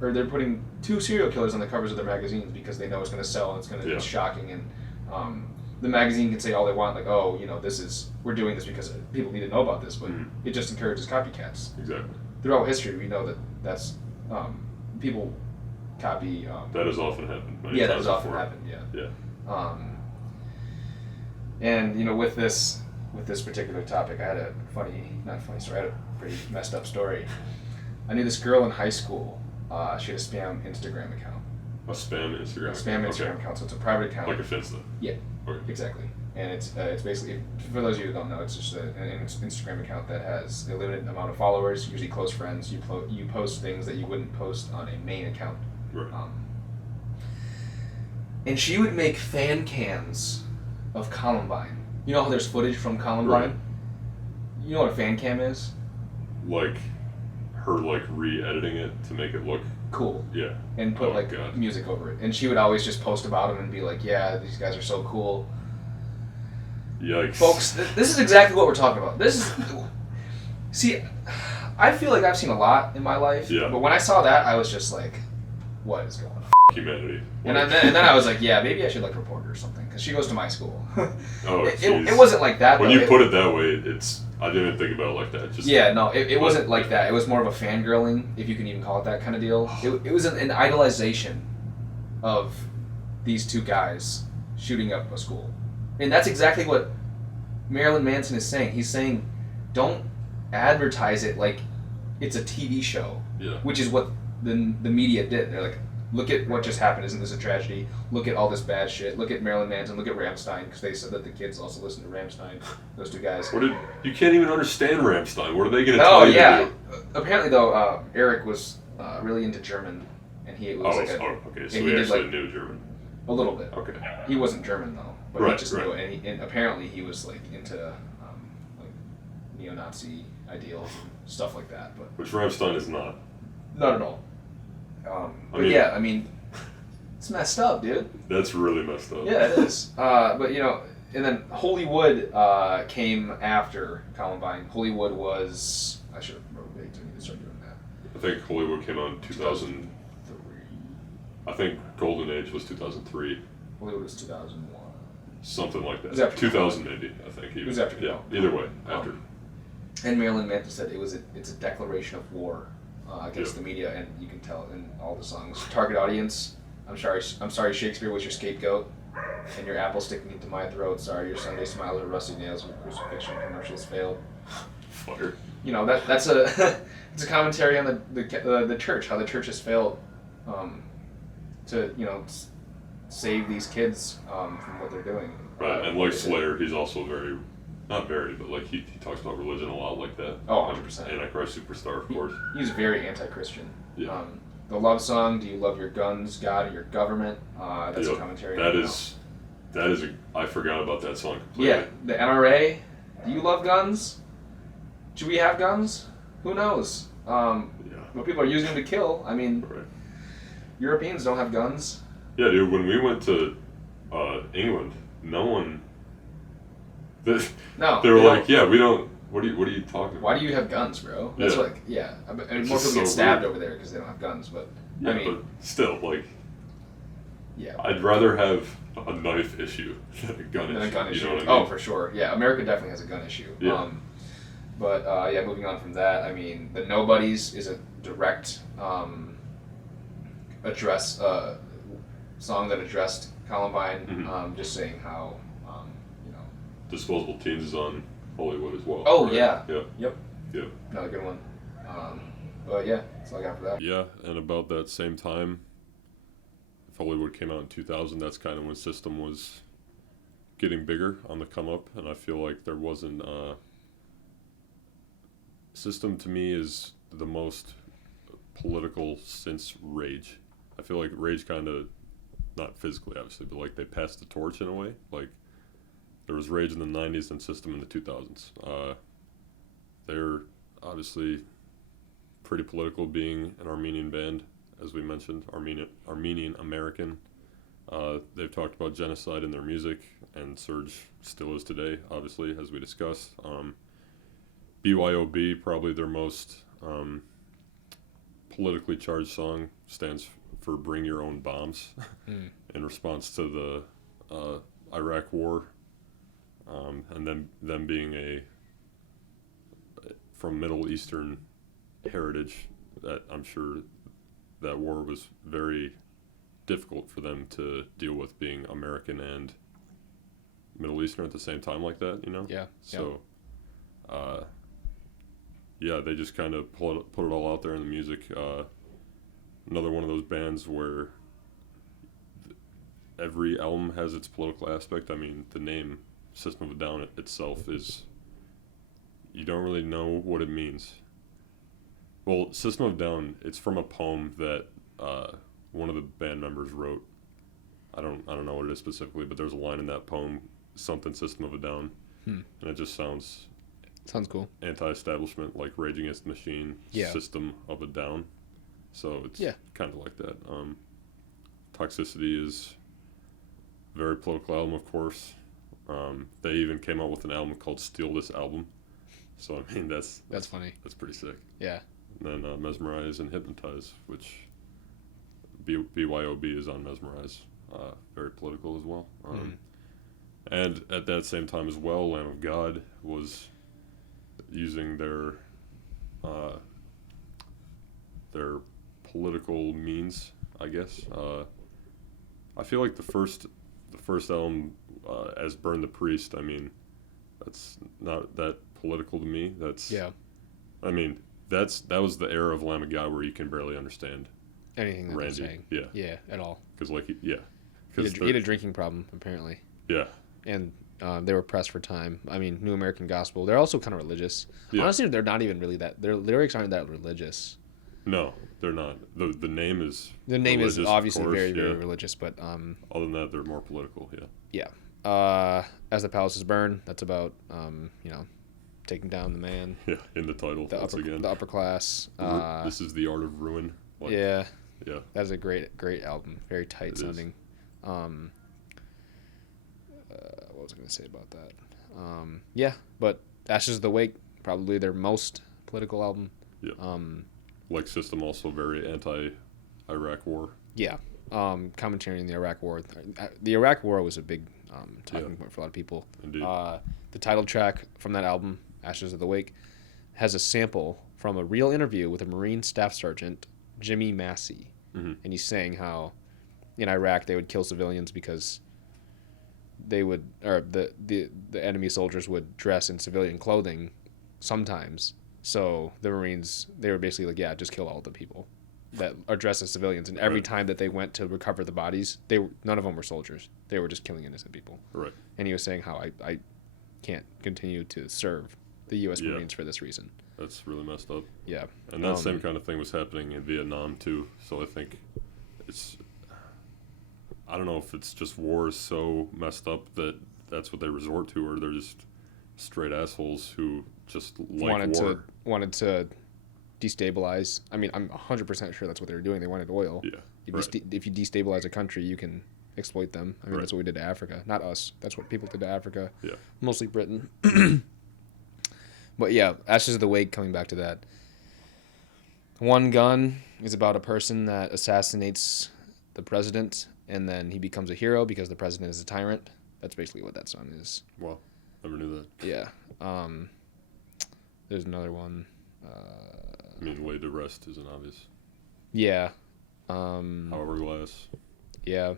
they're putting 2 serial killers on the covers of their magazines because they know it's going to sell and it's going to Yeah. be shocking, and the magazine can say all they want, like, oh, we're doing this because people need to know about this, but Mhm. it just encourages copycats. Exactly. Throughout history, we know that's people copy. That has often happened. Many Yeah, that times has often before. happened. Yeah. Yeah. And with this particular topic, I had not funny story. I had a pretty messed up story. I knew this girl in high school. She had a spam Instagram account. A spam Instagram. Instagram account. So it's a private account. Like a Finsta. Yeah. Okay. Exactly. And it's basically, for those of you who don't know, it's just an Instagram account that has a limited amount of followers, usually close friends. You post things that you wouldn't post on a main account. Right. And she would make fan cams of Columbine. You know how there's footage from Columbine? Right. You know what a fan cam is? Like her re-editing it to make it look cool. Yeah. And put God. music over it. And she would always just post about them and be like, yeah, these guys are so cool. Yikes. Folks, this is exactly what we're talking about. See, I feel like I've seen a lot in my life. Yeah. But when I saw that, I was just like, what is going on? Humanity. And then I was like, yeah, maybe I should report her or something, because she goes to my school. Oh, it wasn't like that. When though. you put it that way, I didn't think about it like that. It wasn't like that. It was more of a fangirling, if you can even call it that kind of deal. It was an idolization of these two guys shooting up a school. And that's exactly what Marilyn Manson is saying. He's saying, don't advertise it like it's a TV show. Yeah. Which is what the media did. They're like, look at what just happened. Isn't this a tragedy? Look at all this bad shit. Look at Marilyn Manson. Look at Rammstein, because they said that the kids also listen to Rammstein. Those two guys. You can't even understand Rammstein. What are they going to tell you to do? Apparently, though, Eric was really into German, and he was okay. So he actually knew German. A little bit. Okay. He wasn't German though, but Right, he just knew it. And apparently, he was into neo-Nazi ideals and stuff like that. But which Rammstein is not. Not at all. I mean, it's messed up, dude. That's really messed up. Yeah, it is. And then Hollywood came after Columbine. Hollywood was... I should have wrote dates. I need to start doing that. I think Hollywood came out in 2003. I think Golden Age was 2003. Hollywood was 2001. Something like that. It was after 2000 maybe, I think. It was after. Yeah, either way, after. And Marilyn Manson said it's a declaration of war against the media, and you can tell in all the songs. Target audience. I'm sorry, Shakespeare was your scapegoat, and your apple sticking into my throat. Sorry, your Sunday smiles are rusty nails when crucifixion commercials failed. Fire. That's a it's a commentary on the church, how the church has failed to save these kids from what they're doing. Right, and like Slayer, he's also not very, but he talks about religion a lot like that. Oh, 100%. Antichrist Superstar, of course. He's very anti-Christian. Yeah. The love song, "Do you love your guns, God, or your government?" That's a commentary. I forgot about that song completely. Yeah, the NRA. Do you love guns? Should we have guns? Who knows? But people are using them to kill. I mean, right. Europeans don't have guns. Yeah, dude. When we went to England, no one. No. They were like, "Yeah, we don't." What are you talking about? Why do you have guns, bro? That's more people get stabbed over there because they don't have guns, but yeah, but still, yeah. I'd rather have a knife issue than a gun issue. You know what I mean? Oh, for sure. Yeah, America definitely has a gun issue. Yeah. Moving on from that, I mean, the Nobodies is a direct address song that addressed Columbine. Mm-hmm. Just saying how Disposable Teens is on Hollywood as well. Oh, right? yeah. Yep. Another good one. That's all I got for that. Yeah, and about that same time, if Hollywood came out in 2000, that's kind of when System was getting bigger on the come up, and I feel like there wasn't. System to me is the most political since Rage. I feel like Rage kind of, not physically obviously, but they passed the torch in a way. There was Rage in the 90s and System in the 2000s. They're obviously pretty political, being an Armenian band, as we mentioned, Armenian American. They've talked about genocide in their music, and Surge still is today, obviously, as we discussed. BYOB, probably their most politically charged song, stands for Bring Your Own Bombs, in response to the Iraq War. And them being from Middle Eastern heritage, that I'm sure that war was very difficult for them to deal with, being American and Middle Eastern at the same time like that, Yeah. So, they just kind of put it all out there in the music. another one of those bands where every album has its political aspect. I mean, the name System of a Down itself is, you don't really know what it means. Well, System of a Down, it's from a poem that one of the band members wrote. I don't know what it is specifically, but there's a line in that poem, something System of a Down, and it just sounds cool. Anti-establishment, like Rage Against the Machine, System of a Down. So it's kind of like that. Toxicity is a very political album, of course. They even came out with an album called Steal This Album. So I mean, that's funny. That's pretty sick. Yeah. And then Mesmerize and Hypnotize, which BYOB is on Mesmerize. Very political as well. And at that same time as well, Lamb of God was using their political means, I guess. I feel like the first album, as Burn the Priest, I mean, that's not that political to me. I mean, that was the era of Lamb of God where you can barely understand anything that Randy. they're saying. Yeah, at all. Because he had a drinking problem, apparently. Yeah. And they were pressed for time. I mean, New American Gospel. They're also kind of religious. Yeah. Honestly, they're not even really that. Their lyrics aren't that religious. No, they're not. The name is. The name is obviously very religious, but other than that, they're more political. Yeah. Yeah. As the Palaces Burn. That's about taking down the man. Yeah, in the title. The upper class. This is the Art of Ruin. Yeah. Yeah. That's a great album. Very tight sounding. What was I going to say about that? But Ashes of the Wake, probably their most political album. Yeah. Like System, also very anti-Iraq war. Yeah. Commentary on the Iraq war. The Iraq war was a big talking point for a lot of people. Indeed. The title track from that album, Ashes of the Wake, has a sample from a real interview with a Marine Staff Sergeant, Jimmy Massey. Mm-hmm. And he's saying how in Iraq they would kill civilians because the enemy soldiers would dress in civilian clothing sometimes. So the Marines, they were basically like, yeah, just kill all the people that are dressed as civilians. And every time that they went to recover the bodies, none of them were soldiers. They were just killing innocent people. Right. And he was saying how I can't continue to serve the U.S. Marines for this reason. That's really messed up. Yeah. And that same kind of thing was happening in Vietnam too. So I think I don't know if it's just war is so messed up that that's what they resort to, or they're just straight assholes who just like wanted to destabilize. I mean, I'm 100% sure that's what they were doing. They wanted oil. Yeah. If you destabilize a country, you can exploit them. I mean, that's what we did to Africa. Not us. That's what people did to Africa. Yeah. Mostly Britain. But yeah, Ashes of the Wake, coming back to that. One Gun is about a person that assassinates the president, and then he becomes a hero because the president is a tyrant. That's basically what that song is. Wow. Never knew that. Yeah. There's another one. I mean, Laid to Rest isn't obvious. Yeah. Hourglass. Yeah.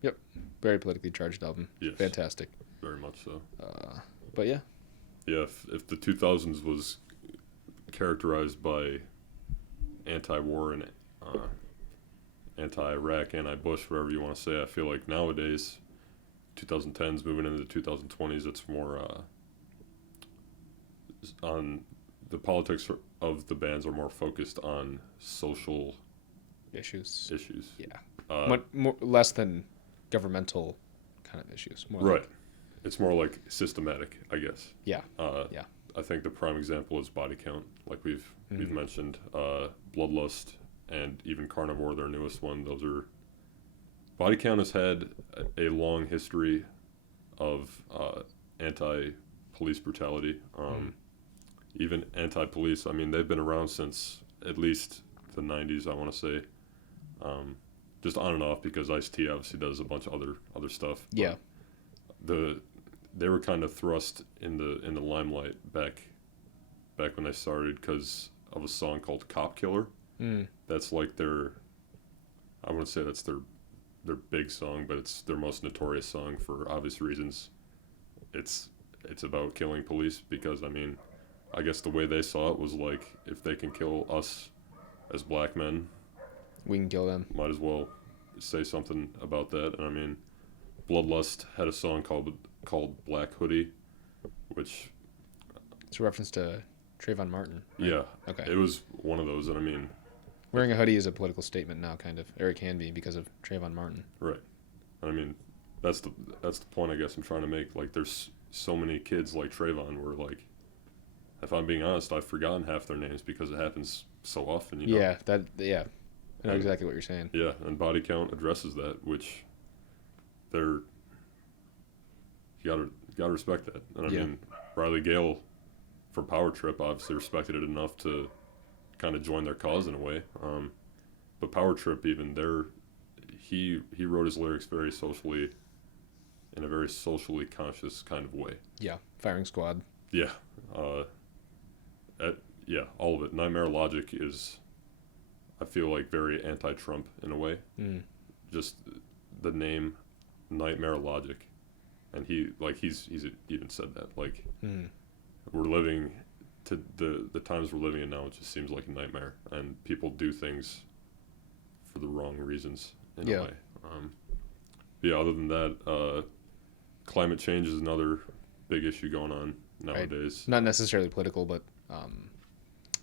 Yep. Very politically charged album. Yes. Fantastic. Very much so. But yeah. Yeah, if the 2000s was characterized by anti-war and anti-Iraq, anti-Bush, whatever you want to say, I feel like nowadays, 2010s moving into the 2020s, it's more on the politics of the bands are more focused on social issues. Yeah. Less than governmental kind of issues. Right. It's more like systematic, I guess. Yeah. Yeah. I think the prime example is Body Count, like we've mentioned. Bloodlust and even Carnivore, their newest one. Those are. Body Count has had a long history of anti-police brutality. Even anti-police. I mean, they've been around since at least the 90s, I want to say. Just on and off, because Ice-T obviously does a bunch of other stuff. Yeah. They were kind of thrust in the limelight back when they started because of a song called Cop Killer. That's like I wouldn't say that's their big song, but it's their most notorious song for obvious reasons. It's about killing police because, I mean, I guess the way they saw it was like, if they can kill us as black men, We can kill them. Might as well say something about that. And I mean, Bloodlust had a song called Black Hoodie, which... It's a reference to Trayvon Martin. Right? Yeah. Okay. It was one of those, and I mean... Wearing a hoodie is a political statement now, kind of. Or it can be because of Trayvon Martin. Right. I mean, that's the point I guess I'm trying to make. Like, there's so many kids like Trayvon where, like, if I'm being honest, I've forgotten half their names because it happens so often, you know? Yeah. I know exactly what you're saying. Yeah, and Body Count addresses that, which you gotta respect that. And I mean, Riley Gale from Power Trip obviously respected it enough to kind of join their cause in a way. But Power Trip, even he wrote his lyrics in a very socially conscious kind of way. Yeah, Firing Squad. Yeah, all of it. Nightmare Logic is, I feel like, very anti-Trump in a way. Just the name Nightmare Logic, and he's even said that, like, we're living to the times we're living in now. It just seems like a nightmare, and people do things for the wrong reasons in a way. Other than that, climate change is another big issue going on nowadays. Right. Not necessarily political, but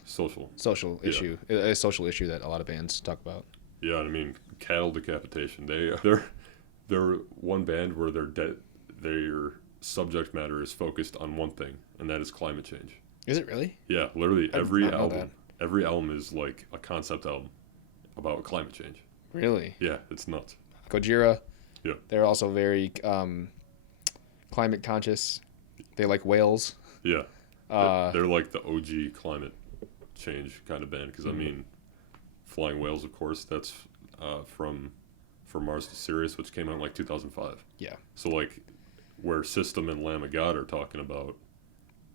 social issue. A social issue that a lot of bands talk about. Yeah, I mean, Cattle Decapitation. They're one band where their subject matter is focused on one thing, and that is climate change. Is it really? Yeah, literally every album is like a concept album about climate change. Really? Yeah, it's nuts. Gojira. Yeah. They're also very climate conscious. They like whales. Yeah. They're like the OG climate change kind of band, because I mean, Flying Whales, of course, that's from Mars to Sirius, which came out in like 2005. Yeah. So like, where System and Lamb of God are talking about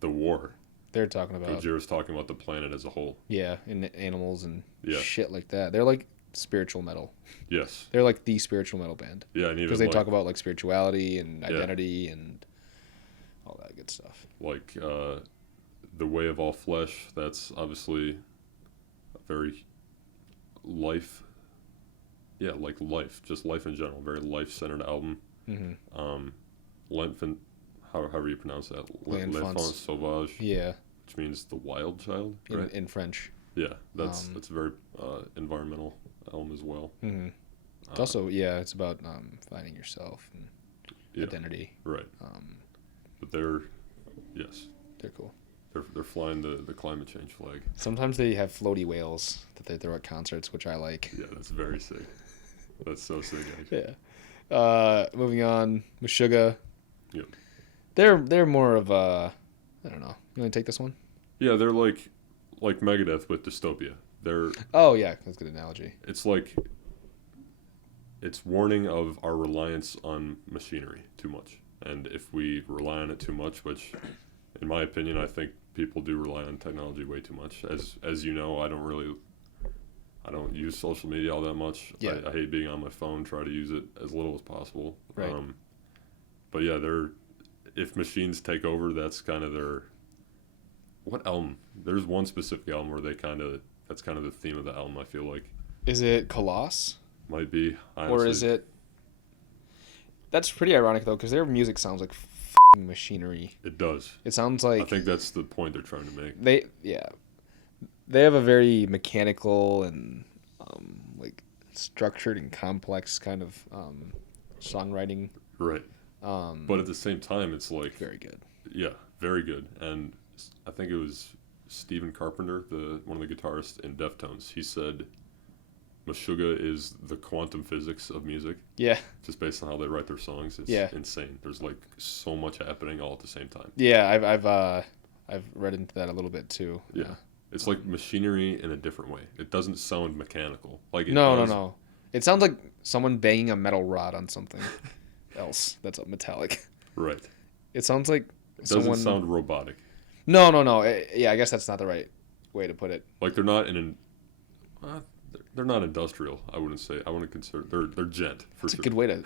the war, they're talking about Gojira's talking about the planet as a whole. Yeah, and animals and shit like that. They're like spiritual metal. Yes. They're like the spiritual metal band. Yeah, and because they talk about like spirituality and identity and all that good stuff. Like The Way of All Flesh, that's obviously a very life in general, very life-centered album. L'Enfant, however you pronounce that, L'Enfant Sauvage. Yeah. Which means the wild child, right? In French. Yeah, that's a very environmental album as well. It's also, it's about finding yourself and identity. Right. But they're cool. They're flying the climate change flag. Sometimes they have floaty whales that they throw at concerts, which I like. Yeah, that's very sick. That's so sick, actually. Yeah. Moving on, Meshuggah. Yep. They're more of a, I don't know. You want to take this one? Yeah, they're like Megadeth with dystopia. Oh yeah, that's a good analogy. It's like, it's warning of our reliance on machinery too much, and if we rely on it too much, which, in my opinion, I think people do rely on technology way too much. As you know, I don't use social media all that much. Yeah. I hate being on my phone. Try to use it as little as possible. Right. But yeah, if machines take over, that's kind of their. What album? There's one specific album where that's kind of the theme of the album, I feel like. Is it Colossus? Might be. Honestly. Or is it... That's pretty ironic, though, because their music sounds like f***ing machinery. It does. It sounds like... I think that's the point they're trying to make. They have a very mechanical and, like, structured and complex kind of songwriting. Right. But at the same time, it's like... Very good. Yeah, very good. And I think it was Stephen Carpenter, one of the guitarists in Deftones. He said Meshuggah is the quantum physics of music. Yeah. Just based on how they write their songs. It's insane. There's like so much happening all at the same time. Yeah, I've read into that a little bit too. Yeah. It's like machinery in a different way. It doesn't sound mechanical. Like No. It sounds like someone banging a metal rod on something else that's metallic. Right. It sounds like it doesn't sound robotic. No. I guess that's not the right way to put it. Like they're not they're not industrial. I wouldn't say. I wouldn't consider. They're gent. That's a good way to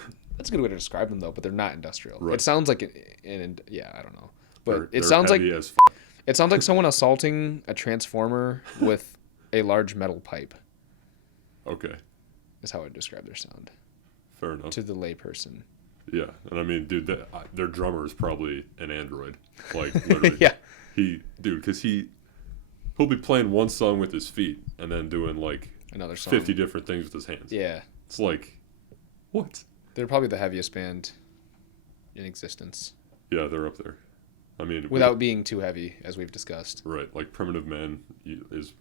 describe them though. But they're not industrial. Right. It sounds like I don't know. But it sounds like it sounds like someone assaulting a transformer with a large metal pipe. Okay. is how I would describe their sound. Fair enough. To the layperson. Yeah, and I mean, dude, their drummer is probably an android. Like, literally. Yeah. Because he'll be playing one song with his feet and then doing, like, another song. 50 different things with his hands. Yeah. It's like, what? They're probably the heaviest band in existence. Yeah, they're up there. I mean... Without being too heavy, as we've discussed. Right, like Primitive Man is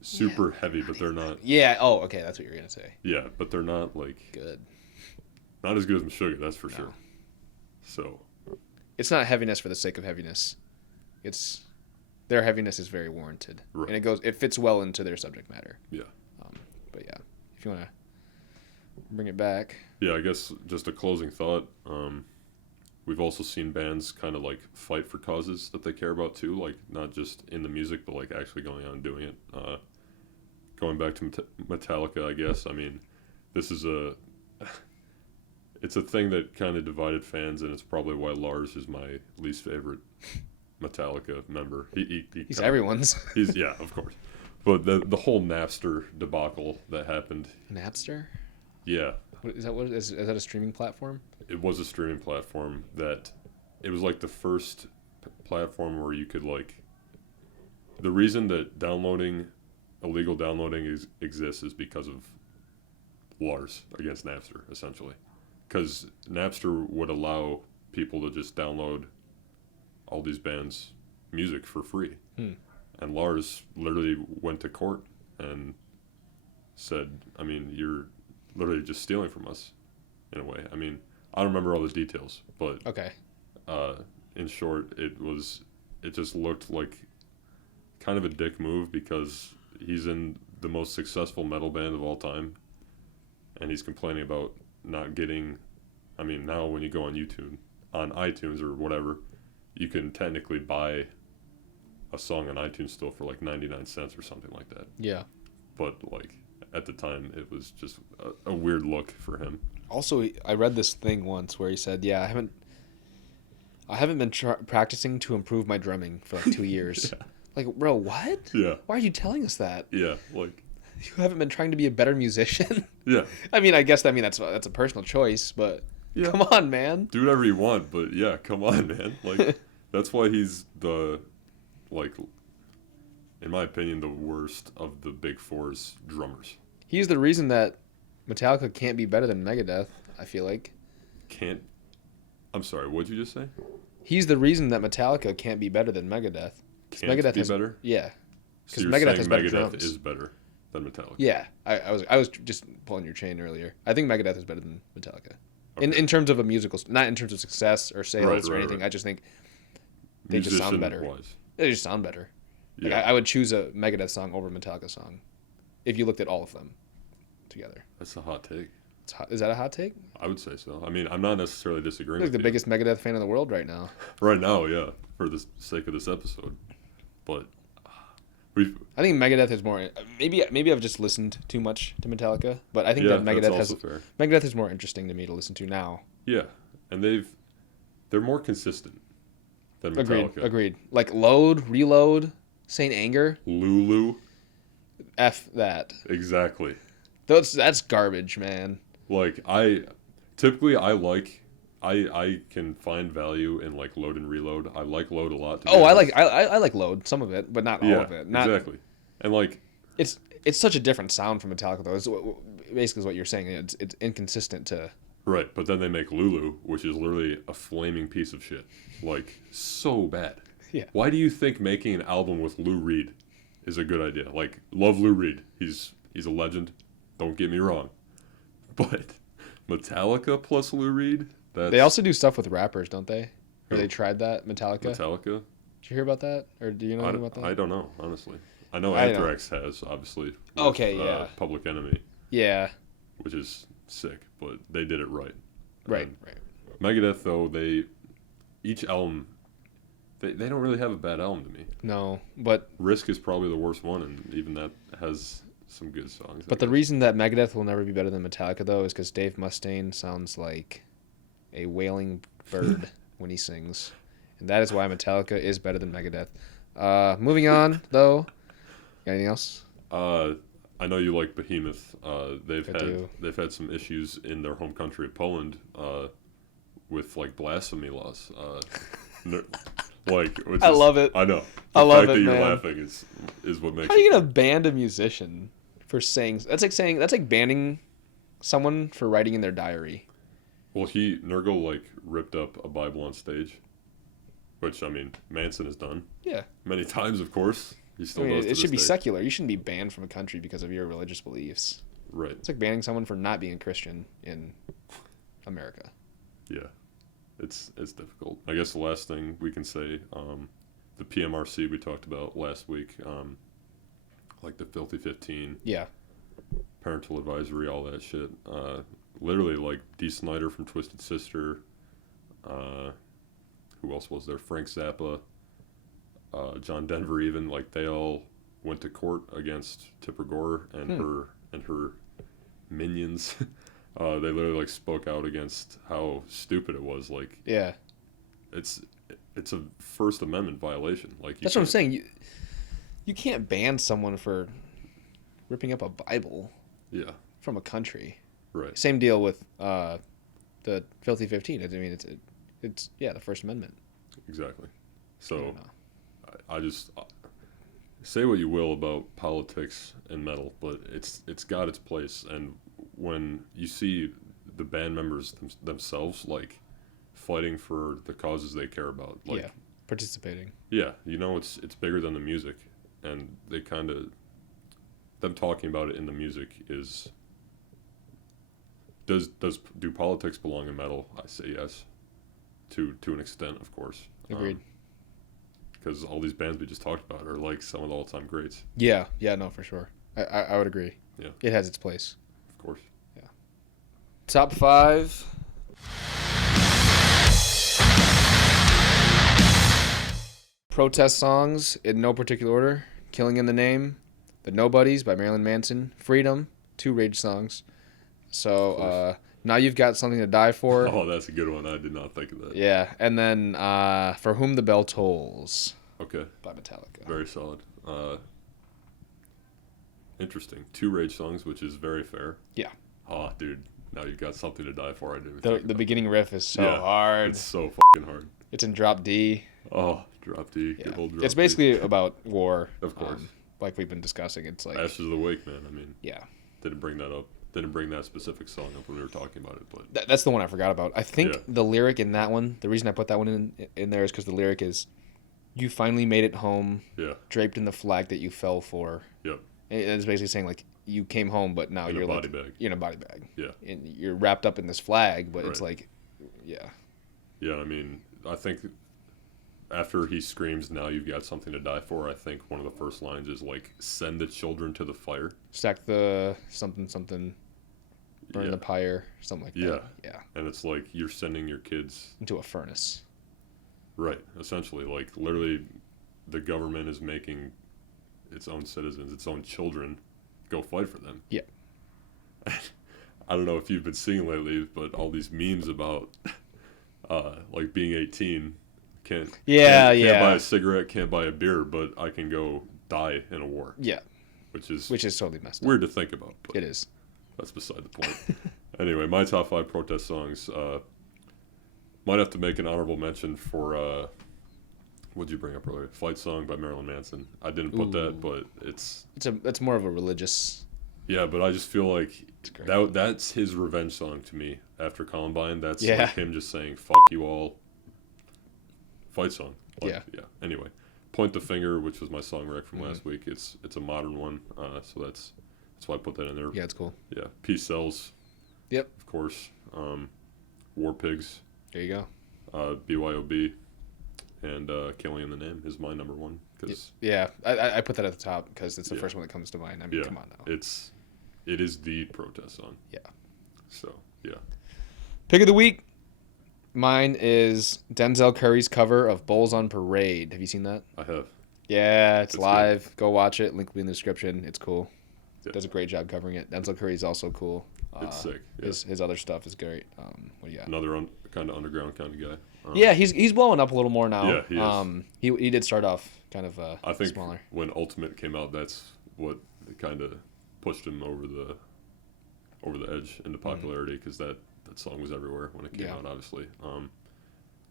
super heavy, but they're not... Yeah, oh, okay, that's what you're going to say. Yeah, but they're not, like... Good. Not as good as Meshuggah, that's for No. sure. So... It's not heaviness for the sake of heaviness. It's... Their heaviness is very warranted. Right. And it fits well into their subject matter. Yeah. But yeah, if you want to bring it back... Yeah, I guess just a closing thought. We've also seen bands kind of like fight for causes that they care about too, like not just in the music, but like actually going out and doing it. Going back to Metallica, I guess. I mean, this is it's a thing that kind of divided fans, and it's probably why Lars is my least favorite Metallica member. He's everyone's. Yeah, of course. But the whole Napster debacle that happened. Napster? Yeah. Is that a streaming platform? It was a streaming platform that it was like the first platform where you could like the reason that illegal downloading exists is because of Lars against Napster, essentially, because Napster would allow people to just download all these bands' music for free. And Lars literally went to court and said, I mean, you're literally just stealing from us in a way. I mean, I don't remember all the details, but Okay. In short, it just looked like kind of a dick move because he's in the most successful metal band of all time, and he's complaining about not getting. I mean, now when you go on iTunes or whatever, you can technically buy a song on iTunes still for like 99 cents or something like that. Yeah. But like at the time, it was just a weird look for him. Also, I read this thing once where he said, "Yeah, I haven't been practicing to improve my drumming for like 2 years." Yeah. Like, bro, what? Yeah. Why are you telling us that? Yeah, like. You haven't been trying to be a better musician? Yeah. I mean, I guess that's a personal choice, but Yeah. come on, man. Do whatever you want, but yeah, come on, man. Like, that's why he's in my opinion, the worst of the Big Four's drummers. He's the reason that Metallica can't be better than Megadeth, I feel like. I'm sorry, what'd you just say? He's the reason that Metallica can't be better than Megadeth. Can't Megadeth be better? Yeah. So Because you're Megadeth saying has better Megadeth drums. is better than Metallica? Yeah. I was just pulling your chain earlier. I think Megadeth is better than Metallica. Okay. In terms of a musical, not in terms of success or sales or anything. Right. I just think they just sound better. Musician-wise. They just sound better. Like, Yeah. I would choose a Megadeth song over a Metallica song if you looked at all of them together. That's a hot take. Is that a hot take? I would say so. I mean, I'm not necessarily disagreeing You're like with the you. biggest Megadeth fan in the world right now. Right now, yeah, for the sake of this episode. But I think Megadeth is more. Maybe I've just listened too much to Metallica, but I think yeah, that that's Megadeth also fair. Megadeth is more interesting to me to listen to now. Yeah, and they're more consistent than Metallica. Agreed. Like Load, Reload, Saint Anger, Lulu. F that. Exactly. That's garbage, man. Like I can find value in like Load and Reload. I like Load a lot. I like Load, some of it, but not all of it. Not, exactly. And like it's such a different sound from Metallica though. It's basically is what you're saying. It's inconsistent to. right, but then they make Lulu, which is literally a flaming piece of shit. Like so bad. Yeah. Why do you think making an album with Lou Reed is a good idea? Like love Lou Reed. He's a legend. Don't get me wrong. But Metallica plus Lou Reed? They also do stuff with rappers, don't they? Or Who? they tried that, Metallica? Metallica? Did you hear about that? Or do you know anything about that? I don't know, honestly. I know I know. Anthrax has, obviously. With, Okay, yeah. Public Enemy, Yeah. which is sick, but they did it right. Right. And Right. Megadeth, though, each album, they don't really have a bad album to me. No, but Risk is probably the worst one, and even that has some good songs. the reason that Megadeth will never be better than Metallica though is because Dave Mustaine sounds like a wailing bird when he sings, and that is why Metallica is better than Megadeth. Moving on though. Got anything else? I I know you like Behemoth. They've do. had some issues in their home country of Poland with like blasphemy laws. I love it. I know. I love fact it, that you're man. laughing is what makes. How are you gonna ban a musician for saying? That's like banning someone for writing in their diary. Well, Nurgle like ripped up a Bible on stage, which I mean Manson has done. Yeah. Many times, of course. He still does. It should be secular. You shouldn't be banned from a country because of your religious beliefs. Right. It's like banning someone for not being a Christian in America. Yeah. It's difficult. I guess the last thing we can say, the PMRC we talked about last week, like the Filthy 15. Yeah. Parental advisory, all that shit. Literally, like Dee Snider from Twisted Sister. Who else was there? Frank Zappa. John Denver, even, like, they all went to court against Tipper Gore and her minions. They literally like spoke out against how stupid it was. Like, yeah, it's a First Amendment violation. Like, that's what I'm saying. You can't ban someone for ripping up a Bible. Yeah. From a country. Right. Same deal with the Filthy 15. I mean, it's the First Amendment. Exactly. So I just say what you will about politics and metal, but it's got its place. And when you see the band members themselves like fighting for the causes they care about, like participating. Yeah, it's bigger than the music, and they kind of them talking about it in the music is. Do politics belong in metal? I say yes, to an extent, of course. Agreed. Because all these bands we just talked about are like some of the all-time greats. Yeah, no, for sure. I would agree. Yeah, it has its place. Of course. Yeah. Top 5. Protest songs in no particular order. Killing in the Name, The Nobodies by Marilyn Manson, Freedom, 2 Rage songs. So Now You've Got Something to Die For. Oh, that's a good one. I did not think of that. Yeah, and then For Whom the Bell Tolls. Okay. By Metallica. Very solid. Interesting. 2 Rage songs, which is very fair. Yeah. Oh, dude. Now You've Got Something to Die For. I didn't The beginning riff is so hard. It's so fucking hard. It's in drop D. Oh, drop D. Yeah. Good old drop It's basically about war. Of course. Like we've been discussing. It's like Ashes of the Wake, man. I mean, yeah. Didn't bring that up. Didn't bring that specific song up when we were talking about it, but that's the one I forgot about. I think the lyric in that one, the reason I put that one in there is because the lyric is, "You finally made it home, draped in the flag that you fell for." Yep. And it's basically saying like you came home, but now you're like you're in a body bag. Yeah. And you're wrapped up in this flag, but it's like, yeah. Yeah, I mean, I think after he screams, "Now you've got something to die for," I think one of the first lines is like, "Send the children to the fire." Stack the something. Burn the pyre, something like that. Yeah. And it's like you're sending your kids into a furnace. Right. Essentially, like literally, the government is making its own citizens, its own children, go fight for them. Yeah. I don't know if you've been seeing lately, but all these memes about like being 18 can't buy a cigarette, can't buy a beer, but I can go die in a war. Yeah. Which is totally messed up. Weird to think about. But it is. That's beside the point. Anyway, my top 5 protest songs. Might have to make an honorable mention for what'd you bring up earlier? Fight Song by Marilyn Manson. I didn't put that, but it's more of a religious. Yeah, but I just feel like that's his revenge song to me after Columbine. That's like him just saying "fuck you all." Fight Song. Like, yeah. Anyway, Point the Finger, which was my song rec from last week. It's a modern one, so that's why I put that in there. Yeah, it's cool. Yeah, Peace Sells. Yep. Of course. War Pigs. There you go. BYOB. And Killing in the Name is my number 1. Yeah, I put that at the top because it's the first one that comes to mind. I mean, come on now. It is the protest song. Yeah. So, yeah. Pick of the week. Mine is Denzel Curry's cover of Bulls on Parade. Have you seen that? I have. Yeah, it's live. Good. Go watch it. Link will be in the description. It's cool. Yeah. Does a great job covering it. Denzel Curry's also cool. It's sick. Yeah. His other stuff is great. What do you got? Another kind of underground kind of guy. Yeah, he's blowing up a little more now. Yeah, he is. He did start off kind of I think smaller. when Ultimate came out, that's what kind of pushed him over the edge into popularity, because that song was everywhere when it came out, obviously.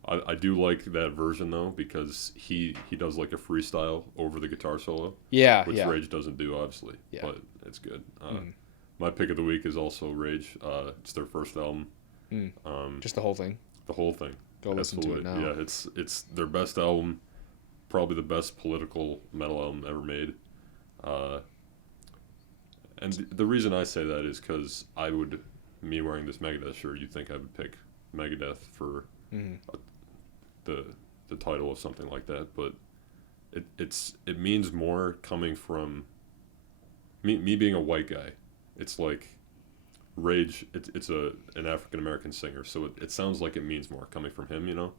I do like that version though, because he does like a freestyle over the guitar solo. Yeah, which Rage doesn't do, obviously. Yeah. But it's good. My pick of the week is also Rage. It's their first album. Just the whole thing. The whole thing. Go listen to it now. Yeah, it's their best album, probably the best political metal album ever made. And the reason I say that is because me wearing this Megadeth shirt, you'd think I would pick Megadeth for the title of something like that, but it means more coming from me being a white guy. It's like Rage. It's an African American singer, so it sounds like it means more coming from him,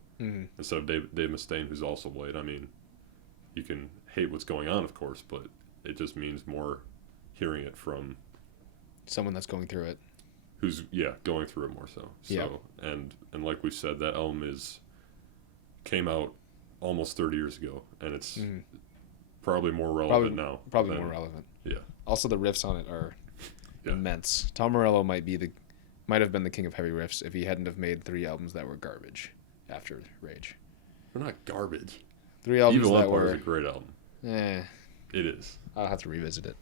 instead of Dave Mustaine, who's also white. I mean, you can hate what's going on, of course, but it just means more hearing it from someone that's going through it. Who's going through it more so. And like we said, that album came out almost 30 years ago, and it's probably more relevant now. Probably more relevant. Yeah. Also, the riffs on it are immense. Tom Morello might have been the king of heavy riffs if he hadn't have made 3 albums that were garbage after Rage. They're not garbage. 3 albums Evil that Empire were is a great album. It is. I'll have to revisit it.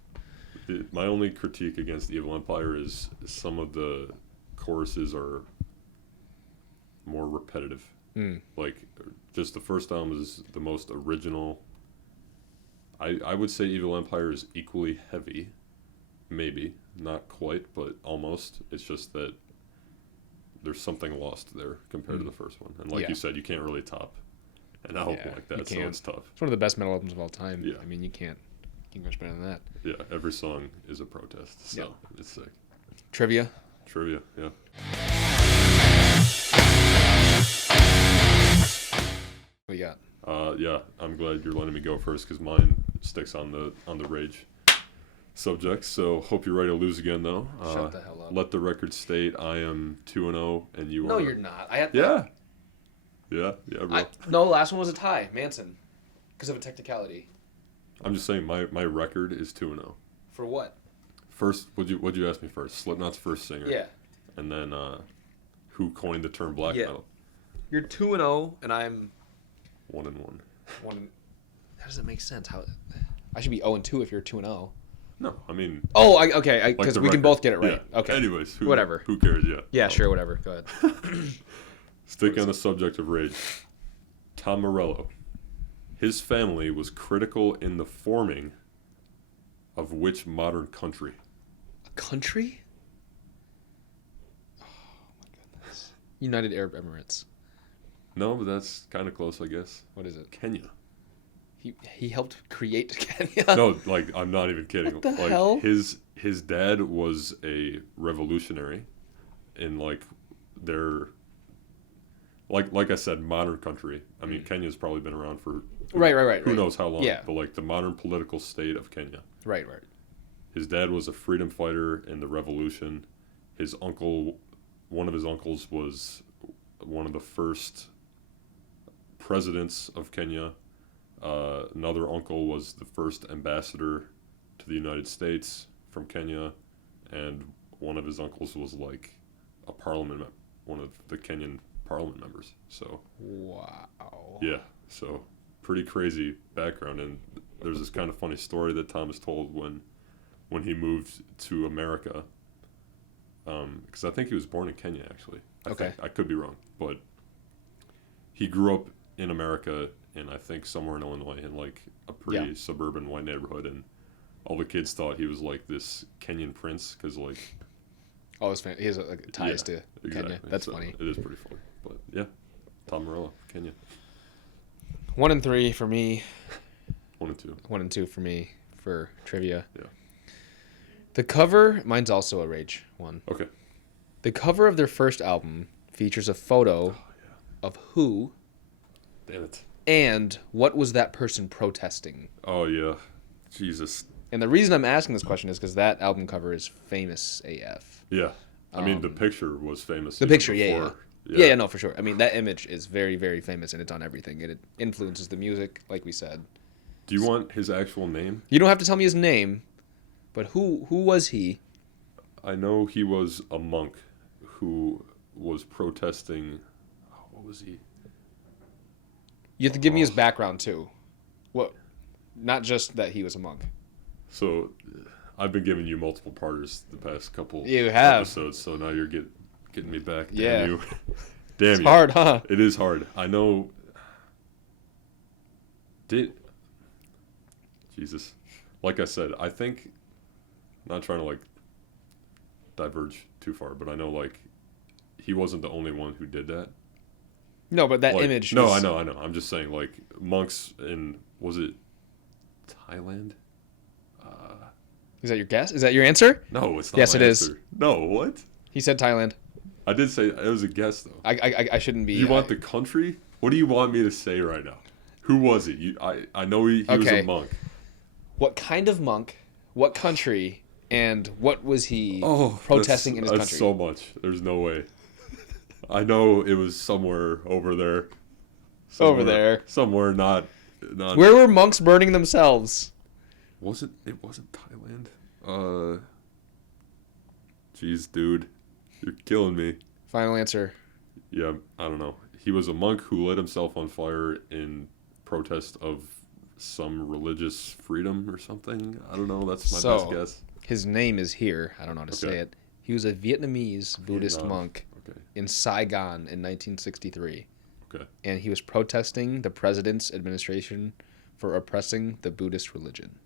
My only critique against Evil Empire is some of the choruses are more repetitive. Like, just the first album is the most original. I would say Evil Empire is equally heavy. Maybe. Not quite, but almost. It's just that there's something lost there compared to the first one. And like you said, you can't really top an album like that, so it's tough. It's one of the best metal albums of all time. Yeah. I mean, you can't get much better than that. Yeah, every song is a protest, so it's sick. Trivia, yeah. What you got? I'm glad you're letting me go first, because mine sticks on the Rage subject. So hope you're ready to lose again, though. Shut the hell up. Let the record state I am 2-0, and you are. No, you're not. I had Yeah, bro. No, last one was a tie, Manson, because of a technicality. I'm just saying my record is 2-0. For what? First, what'd you ask me first? Slipknot's first singer. Yeah. And then who coined the term black metal? You're 2-0, and I'm 1-1. How does that make sense? How? I should be 0-2 if you're 2-0. No, I mean. Oh, okay, because we can both get it right. Yeah. Okay. Anyways, whatever. Who cares? Yeah. Yeah, sure, whatever. Go ahead. Sticking on the subject of Rage, Tom Morello. His family was critical in the forming of which modern country? A country? Oh my goodness. United Arab Emirates. No, but that's kind of close, I guess. What is it? Kenya. He helped create Kenya. No, like, I'm not even kidding. What the hell? His dad was a revolutionary in like their like I said, modern country. I mean, Kenya's probably been around for right. Who knows how long? Yeah. But like the modern political state of Kenya. Right. His dad was a freedom fighter in the revolution. One of his uncles was one of the first presidents of Kenya. Another uncle was the first ambassador to the United States from Kenya, and one of his uncles was like one of the Kenyan parliament members. So wow. Yeah, so pretty crazy background. And there's this kind of funny story that Thomas told when he moved to America, because I think he was born in Kenya, actually. I could be wrong, but he grew up in America, and I think somewhere in Illinois, in like a pretty suburban white neighborhood, and all the kids thought he was like this Kenyan prince, because like he has like ties to Kenya. That's so funny. It is pretty funny, but yeah, Tom Morello, Kenya. 1 and 3 for me. 1 and 2. 1 and 2 for me for trivia. Yeah. The cover, mine's also a Rage one. Okay. The cover of their first album features a photo of who. Damn it. And what was that person protesting? Oh, yeah. Jesus. And the reason I'm asking this question is because that album cover is famous AF. Yeah. I mean, the picture was famous. The picture, yeah, no, for sure. I mean, that image is very, very famous, and it's on everything. And it influences the music, like we said. Do you want his actual name? You don't have to tell me his name, But who was he? I know he was a monk who was protesting. What was he? You have to give me his background too. What? Not just that he was a monk. So, I've been giving you multiple parters the past couple episodes, so now you're getting me back. Damn Yeah. you. Damn It's you. hard, huh? It is hard. I know. Jesus. Like I said, I think, not trying to like diverge too far, but I know like he wasn't the only one who did that. No, but that Like, image. No, was- I know. I'm just saying, like, monks in, was it Thailand? Is that your guess? Is that your answer? No, it's not. Yes, my it is. answer. No, what? He said Thailand. I did say it was a guess though. I shouldn't be. You want the country? What do you want me to say right now? Who was he? I know he was Okay. a monk. What kind of monk? What country? And what was he Oh, protesting in his that's country? so much. There's no way. I know it was somewhere over there. Over there. Somewhere not. Where were monks burning themselves? Was it? It wasn't Thailand. Jeez, dude, you're killing me. Final answer. Yeah, I don't know. He was a monk who lit himself on fire in protest of some religious freedom or something. I don't know. That's my best guess. His name is here. I don't know how to say it. He was a Vietnamese Buddhist Vietnam. monk Okay. in Saigon in 1963. Okay. And he was protesting the president's administration for oppressing the Buddhist religion.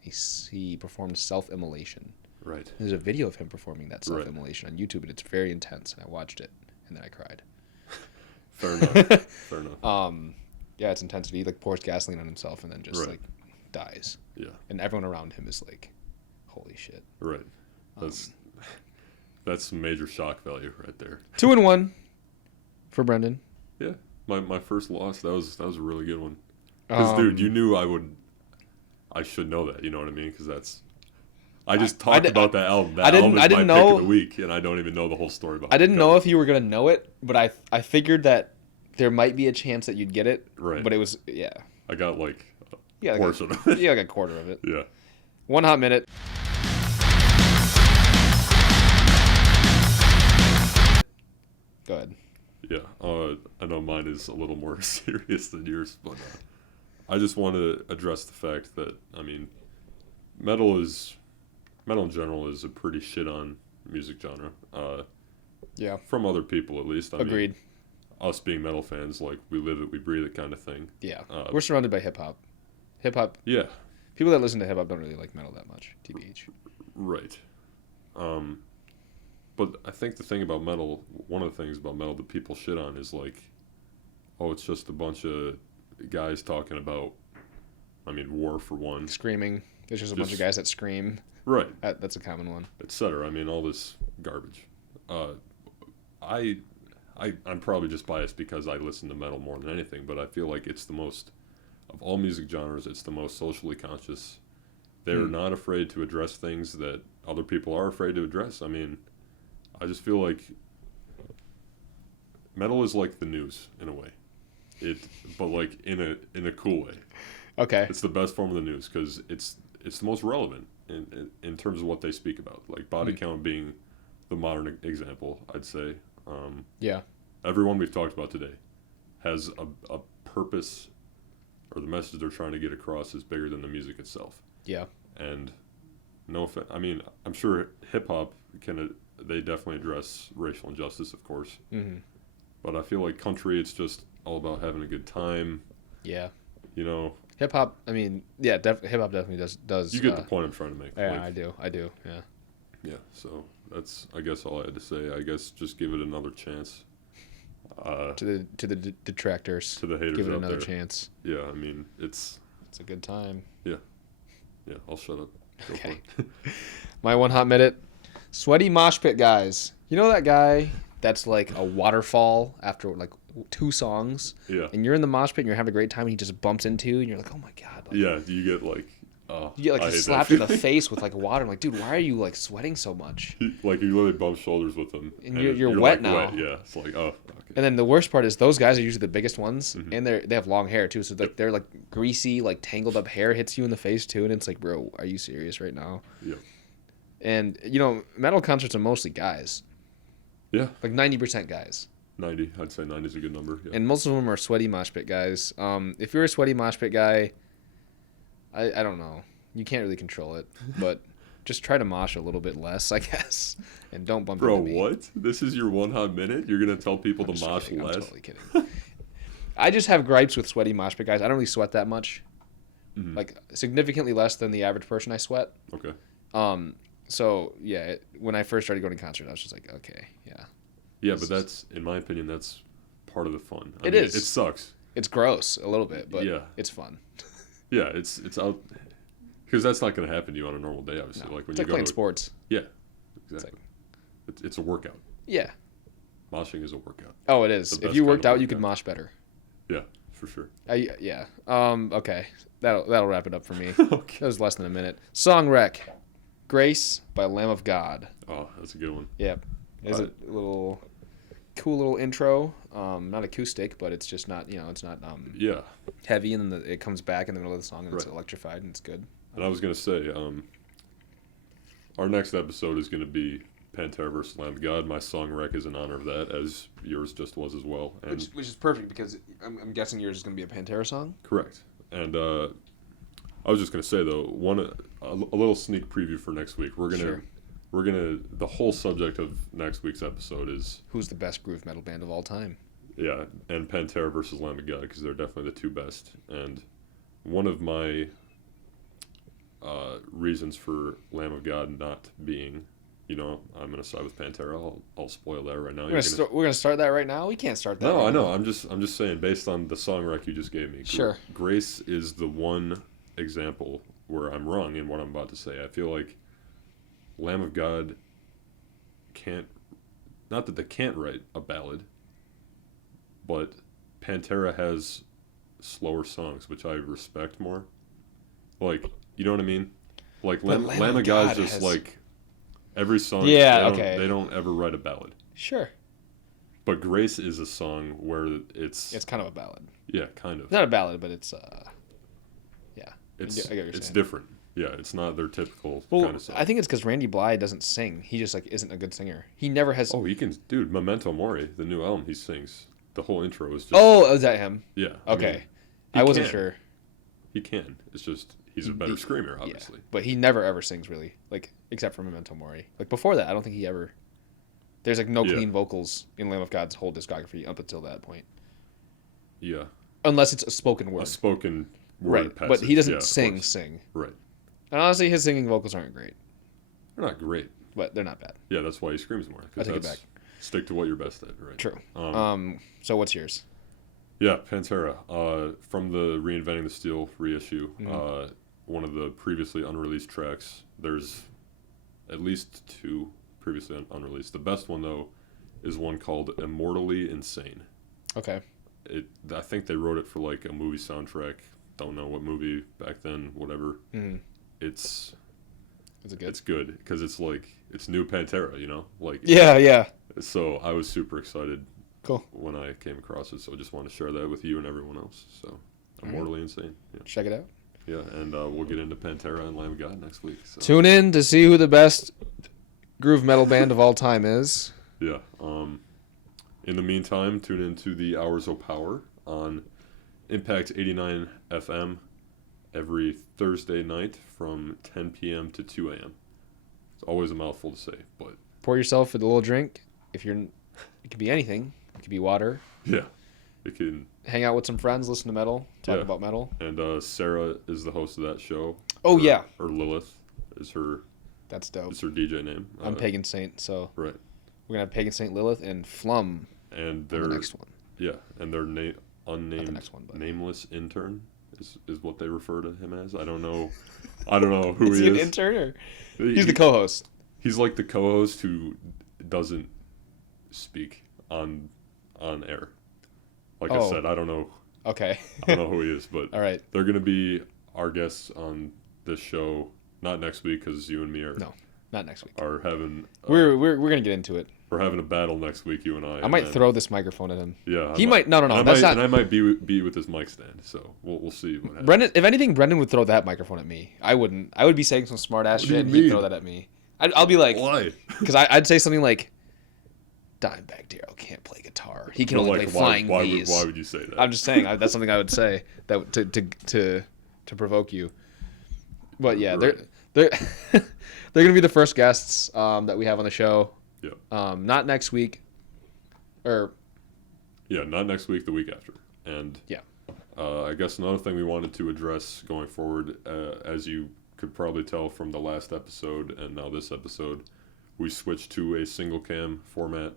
He performed self-immolation. Right. There's a video of him performing that self-immolation on YouTube, and it's very intense. And I watched it, and then I cried. Fair enough. Fair enough. Yeah, it's intense. He like pours gasoline on himself and then just like dies. Yeah. And everyone around him is like, "Holy shit!" Right. That's some major shock value right there. 2-1 for Brendan. Yeah. My first loss. That was a really good one. Because dude, you knew I should know that. You know what I mean? Because I just talked about that album. That album is my pick of the week, and I don't even know the whole story behind it. I didn't know if you were gonna know it, but I figured that there might be a chance that you'd get it. Right. But it was I got like a portion of it. Yeah, like a quarter of it. Yeah. 1 hot minute. Go ahead. Yeah, I know mine is a little more serious than yours, but I just want to address the fact that, I mean, metal in general is a pretty shit-on music genre. Yeah. From other people, at least. Agreed. Mean, us being metal fans, like, we live it, we breathe it kind of thing. Yeah. We're surrounded by hip-hop. Hip-hop. Yeah. People that listen to hip-hop don't really like metal that much, TBH. Right. But I think the thing about metal, one of the things about metal that people shit on is like, oh, it's just a bunch of guys talking about, I mean, war for one. Screaming. There's just a bunch of guys that scream. Right. That's a common one. Etc. I mean, all this garbage. I'm probably just biased because I listen to metal more than anything, but I feel like it's the most, of all music genres, it's the most socially conscious. They're not afraid to address things that other people are afraid to address. I mean, I just feel like metal is like the news in a way, but like in a cool way. Okay. It's the best form of the news because it's the most relevant in terms of what they speak about. Like body count being the modern example, I'd say. Yeah. Everyone we've talked about today has a purpose, or the message they're trying to get across is bigger than the music itself. Yeah. And no offense, I mean, I'm sure hip hop they definitely address racial injustice, of course. Mm-hmm. But I feel like country, it's just all about having a good time. Yeah. You know. Hip hop. I mean, yeah. Hip hop definitely does. You get the point I'm trying to make. Yeah, like, I do. Yeah. Yeah. So that's, I guess, all I had to say. I guess just give it another chance. To the detractors. To the haters give it out another there. chance. Yeah. I mean, it's a good time. Yeah. Yeah. I'll shut up. Go Okay. for it. My 1 hot minute. Sweaty mosh pit guys. You know that guy that's like a waterfall after like 2 songs? Yeah. And you're in the mosh pit and you're having a great time and he just bumps into you and you're like, oh my God. Like, Yeah. You get like You get I like hate that slapped in the feeling. face with like water. I'm like, dude, why are you like sweating so much? Like you literally bump shoulders with them, And you're wet like, now. Wet. Yeah, it's like okay. And then the worst part is those guys are usually the biggest ones, Mhm. and they have long hair too. So like they're like greasy, like tangled up hair hits you in the face too, and it's like, bro, are you serious right now? Yeah. And metal concerts are mostly guys, Yeah. like 90% guys, 90. I'd say 90 is a good number. Yeah. and most of them are sweaty mosh pit guys. If you're a sweaty mosh pit guy, I don't know, you can't really control it, but just try to mosh a little bit less, I guess, and don't bump Bro, into me. what? This is your one hot minute? You're gonna tell people I'm to just mosh kidding, less? I'm totally kidding. I just have gripes with sweaty mosh pit guys. I don't really sweat that much. Mhm. Like significantly less than the average person I sweat. Okay. So yeah, when I first started going to concerts, I was just like, okay, yeah. Yeah, but that's, in my opinion, that's part of the fun. It is. It sucks. It's gross a little bit, but Yeah. it's fun. Yeah, it's out because that's not gonna happen to you on a normal day. Obviously, No, like when it's you like go playing to sports. yeah, exactly. It's a workout. Yeah. Moshing is a workout. Oh, it is. The If best you kind worked of out, you could workout. mosh better. Yeah, for sure. Yeah. Okay. That'll wrap it up for me. Okay. That was less than a minute. Song rec, "Grace" by Lamb of God. Oh, that's a good one. Yep. It's a little cool little intro. Not acoustic, but it's just not it's not Yeah, heavy, and then it comes back in the middle of the song and it's Right. electrified and it's good. and I was gonna say, our next episode is gonna be Pantera versus Lamb of God. My song rec is in honor of that, as yours just was as well. And Which is perfect because I'm guessing yours is going to be a Pantera song. correct. And I was just gonna say though, a little sneak preview for next week. Sure. The whole subject of next week's episode is Who's the best groove metal band of all time? yeah, and Pantera versus Lamb of God, because they're definitely the two best. And one of my reasons for Lamb of God not being, I'm gonna side with Pantera. I'll spoil that right now. We're gonna start that right now. We can't start that. No, right I know. now. I'm just saying, based on the song rec you just gave me. Sure. Grace is the one example where I'm wrong in what I'm about to say. I feel like Lamb of God can't, not that they can't write a ballad, but Pantera has slower songs, which I respect more. Like, you know what I mean? Like But Lamb of God's just has- like every song. Yeah, They don't ever write a ballad. Sure. But Grace is a song where It's kind of a ballad. yeah, kind of. It's not a ballad, but it's yeah. It's I get what you're it's saying. different. Yeah, it's not their typical Well, kind of song. I think it's because Randy Blythe doesn't sing. He just like isn't a good singer. He never has. Oh, he can, dude. Memento Mori, the new album, he sings. The whole intro is just. Oh, is that him? yeah. Okay. mean, I wasn't can. sure. He can. It's just he's a better screamer, obviously. Yeah, but he never ever sings really, like except for Memento Mori. Like before that, I don't think he ever. There's like no Yeah. clean vocals in Lamb of God's whole discography up until that point, Yeah. unless it's a spoken A word. spoken word Right, passage. but he doesn't Yeah, of sing. course. Sing. Right. And honestly, his singing vocals aren't great, They're not great. but they're not bad. Yeah, that's why he screams more. 'Cause I take it that's- Stick to what you're best at, right? True. Um, So what's yours? Yeah, Pantera. From the Reinventing the Steel reissue, Mm-hmm. one of the previously unreleased tracks. There's at least two previously unreleased. The best one, though, is one called Immortally Insane. Okay. I think they wrote it for like a movie soundtrack. Don't know what movie back then, whatever. Mm-hmm. It's Is it good? it's good because it's like it's new Pantera, like Yeah. So I was super excited Cool. when I came across it. So I just want to share that with you and everyone else. So Immortally Insane. Yeah. Check it out. Yeah, and we'll get into Pantera and Lamb of God next week. So. Tune in to see who the best groove metal band of all time is. Yeah. In the meantime, tune into the Hours of Power on Impact 89 FM every Thursday night from 10 p.m. to 2 a.m. It's always a mouthful to say, but Pour yourself a little drink. It could be anything. It could be water. yeah, it can. Hang out with some friends, listen to metal, talk Yeah. about metal. And Sarah is the host of that show. Oh, yeah. Or Lilith is her That's dope. DJ name. I'm Pagan Saint, so Right. we're gonna have Pagan Saint Lilith and Flum And on their the next one. yeah, and their unnamed next one, but- nameless intern is what they refer to him as. I don't know who Is he he an is. intern or he's the co-host? He's like the co-host who doesn't speak on air. Like I Oh. said, I don't know Okay. who he is, but All right. they're gonna be our guests on this show, not next week because you and me are not next week. Are having we're gonna get into it. We're having a battle next week, you and I. I might throw this microphone at him. Yeah, he might. No. That's not. And I might be with his mic stand. So we'll see what happens. Brendan, if anything, Brendan would throw that microphone at me. I wouldn't. I would be saying some smart ass shit, and he'd throw that at me. I'll be like, why? Because I'd say something like, Dimebag Darrell can't play guitar. He can only play flying V's. Why would you say that? I'm just saying that's something I would say that to provoke you. But yeah, right. they're gonna be the first guests that we have on the show. Yeah. Not next week. Not next week. The week after. And yeah. I guess another thing we wanted to address going forward, as you could probably tell from the last episode and now this episode, we switched to a single cam format.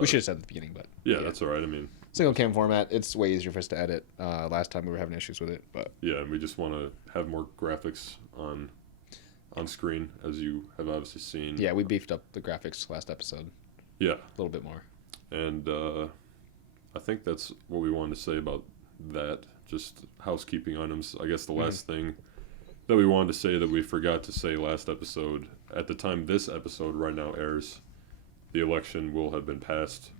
We should have said at the beginning, but yeah, that's all right. I mean, single cam format, it's way easier for us to edit. Last time we were having issues with it, but yeah, and we just want to have more graphics on screen, as you have obviously seen. Yeah, we beefed up the graphics last episode. Yeah, a little bit more. And I think that's what we wanted to say about that. Just housekeeping items. I guess the last thing that we wanted to say that we forgot to say last episode, at the time this episode right now airs, the election will have been passed,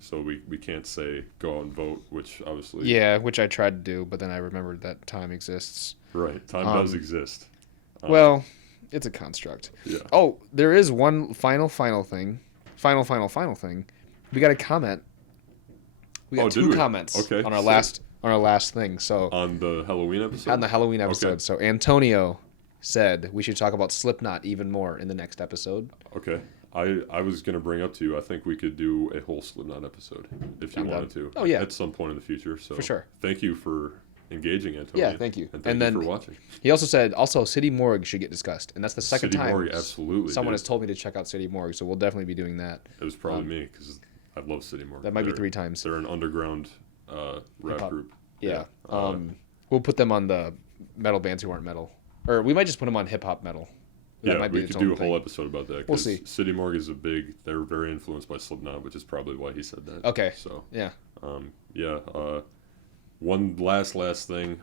so we can't say go out and vote, which obviously... Yeah, which I tried to do, but then I remembered that time exists. Right, time does exist. Well, it's a construct. Yeah. Oh, there is one final thing. Final thing. We got a comment. We got two comments on our last thing. So on the Halloween episode? On the Halloween episode. Okay. So Antonio said we should talk about Slipknot even more in the next episode. Okay. I was going to bring up to you, I think we could do a whole Slipknot episode if you wanted to. Oh, yeah. At some point in the future. So for sure. Thank you for engaging, Antonio. Yeah, thank you. And thank you for watching. He also said, City Morgue should get discussed. And that's the second City time Morgue, absolutely, someone has told me to check out City Morgue, so we'll definitely be doing that. It was probably me, because I love City Morgue. That might be 3 times. They're an underground rap group. Yeah. We'll put them on the metal bands who aren't metal. Or we might just put them on hip-hop metal. That we could do a whole episode about that. We'll see. City Morgue is they're very influenced by Slipknot, which is probably why he said that. Okay. So yeah. One last thing.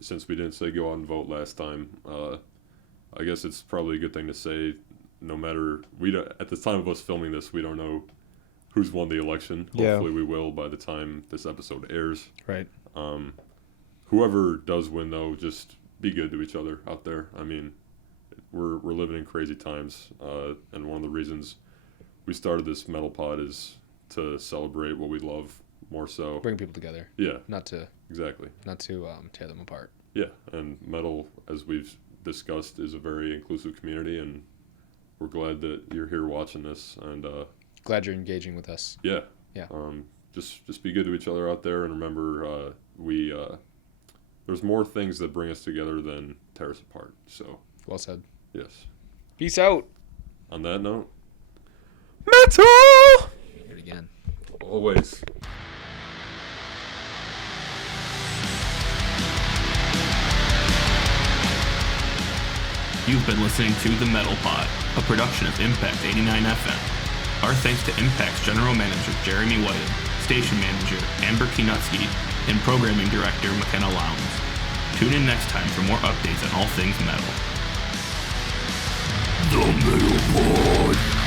Since we didn't say go out and vote last time, I guess it's probably a good thing to say. No matter at the time of us filming this, we don't know who's won the election. Hopefully, we will by the time this episode airs. Right. Whoever does win, though, just be good to each other out there. I mean, we're living in crazy times, and one of the reasons we started this metal pod is to celebrate what we love more so. Bring people together. Yeah. Not to tear them apart. Yeah, and metal, as we've discussed, is a very inclusive community, and we're glad that you're here watching this, and glad you're engaging with us. Yeah. Yeah. Just be good to each other out there, and remember, there's more things that bring us together than tear us apart. So. Well said. Yes. Peace out. On that note, metal. Hear it again. Always. You've been listening to The Metal Pod, a production of Impact 89 FM. Our thanks to Impact's General Manager Jeremy White, Station Manager Amber Kinutsky, and Programming Director McKenna Lowndes. Tune in next time for more updates on all things metal. The Metal Pod!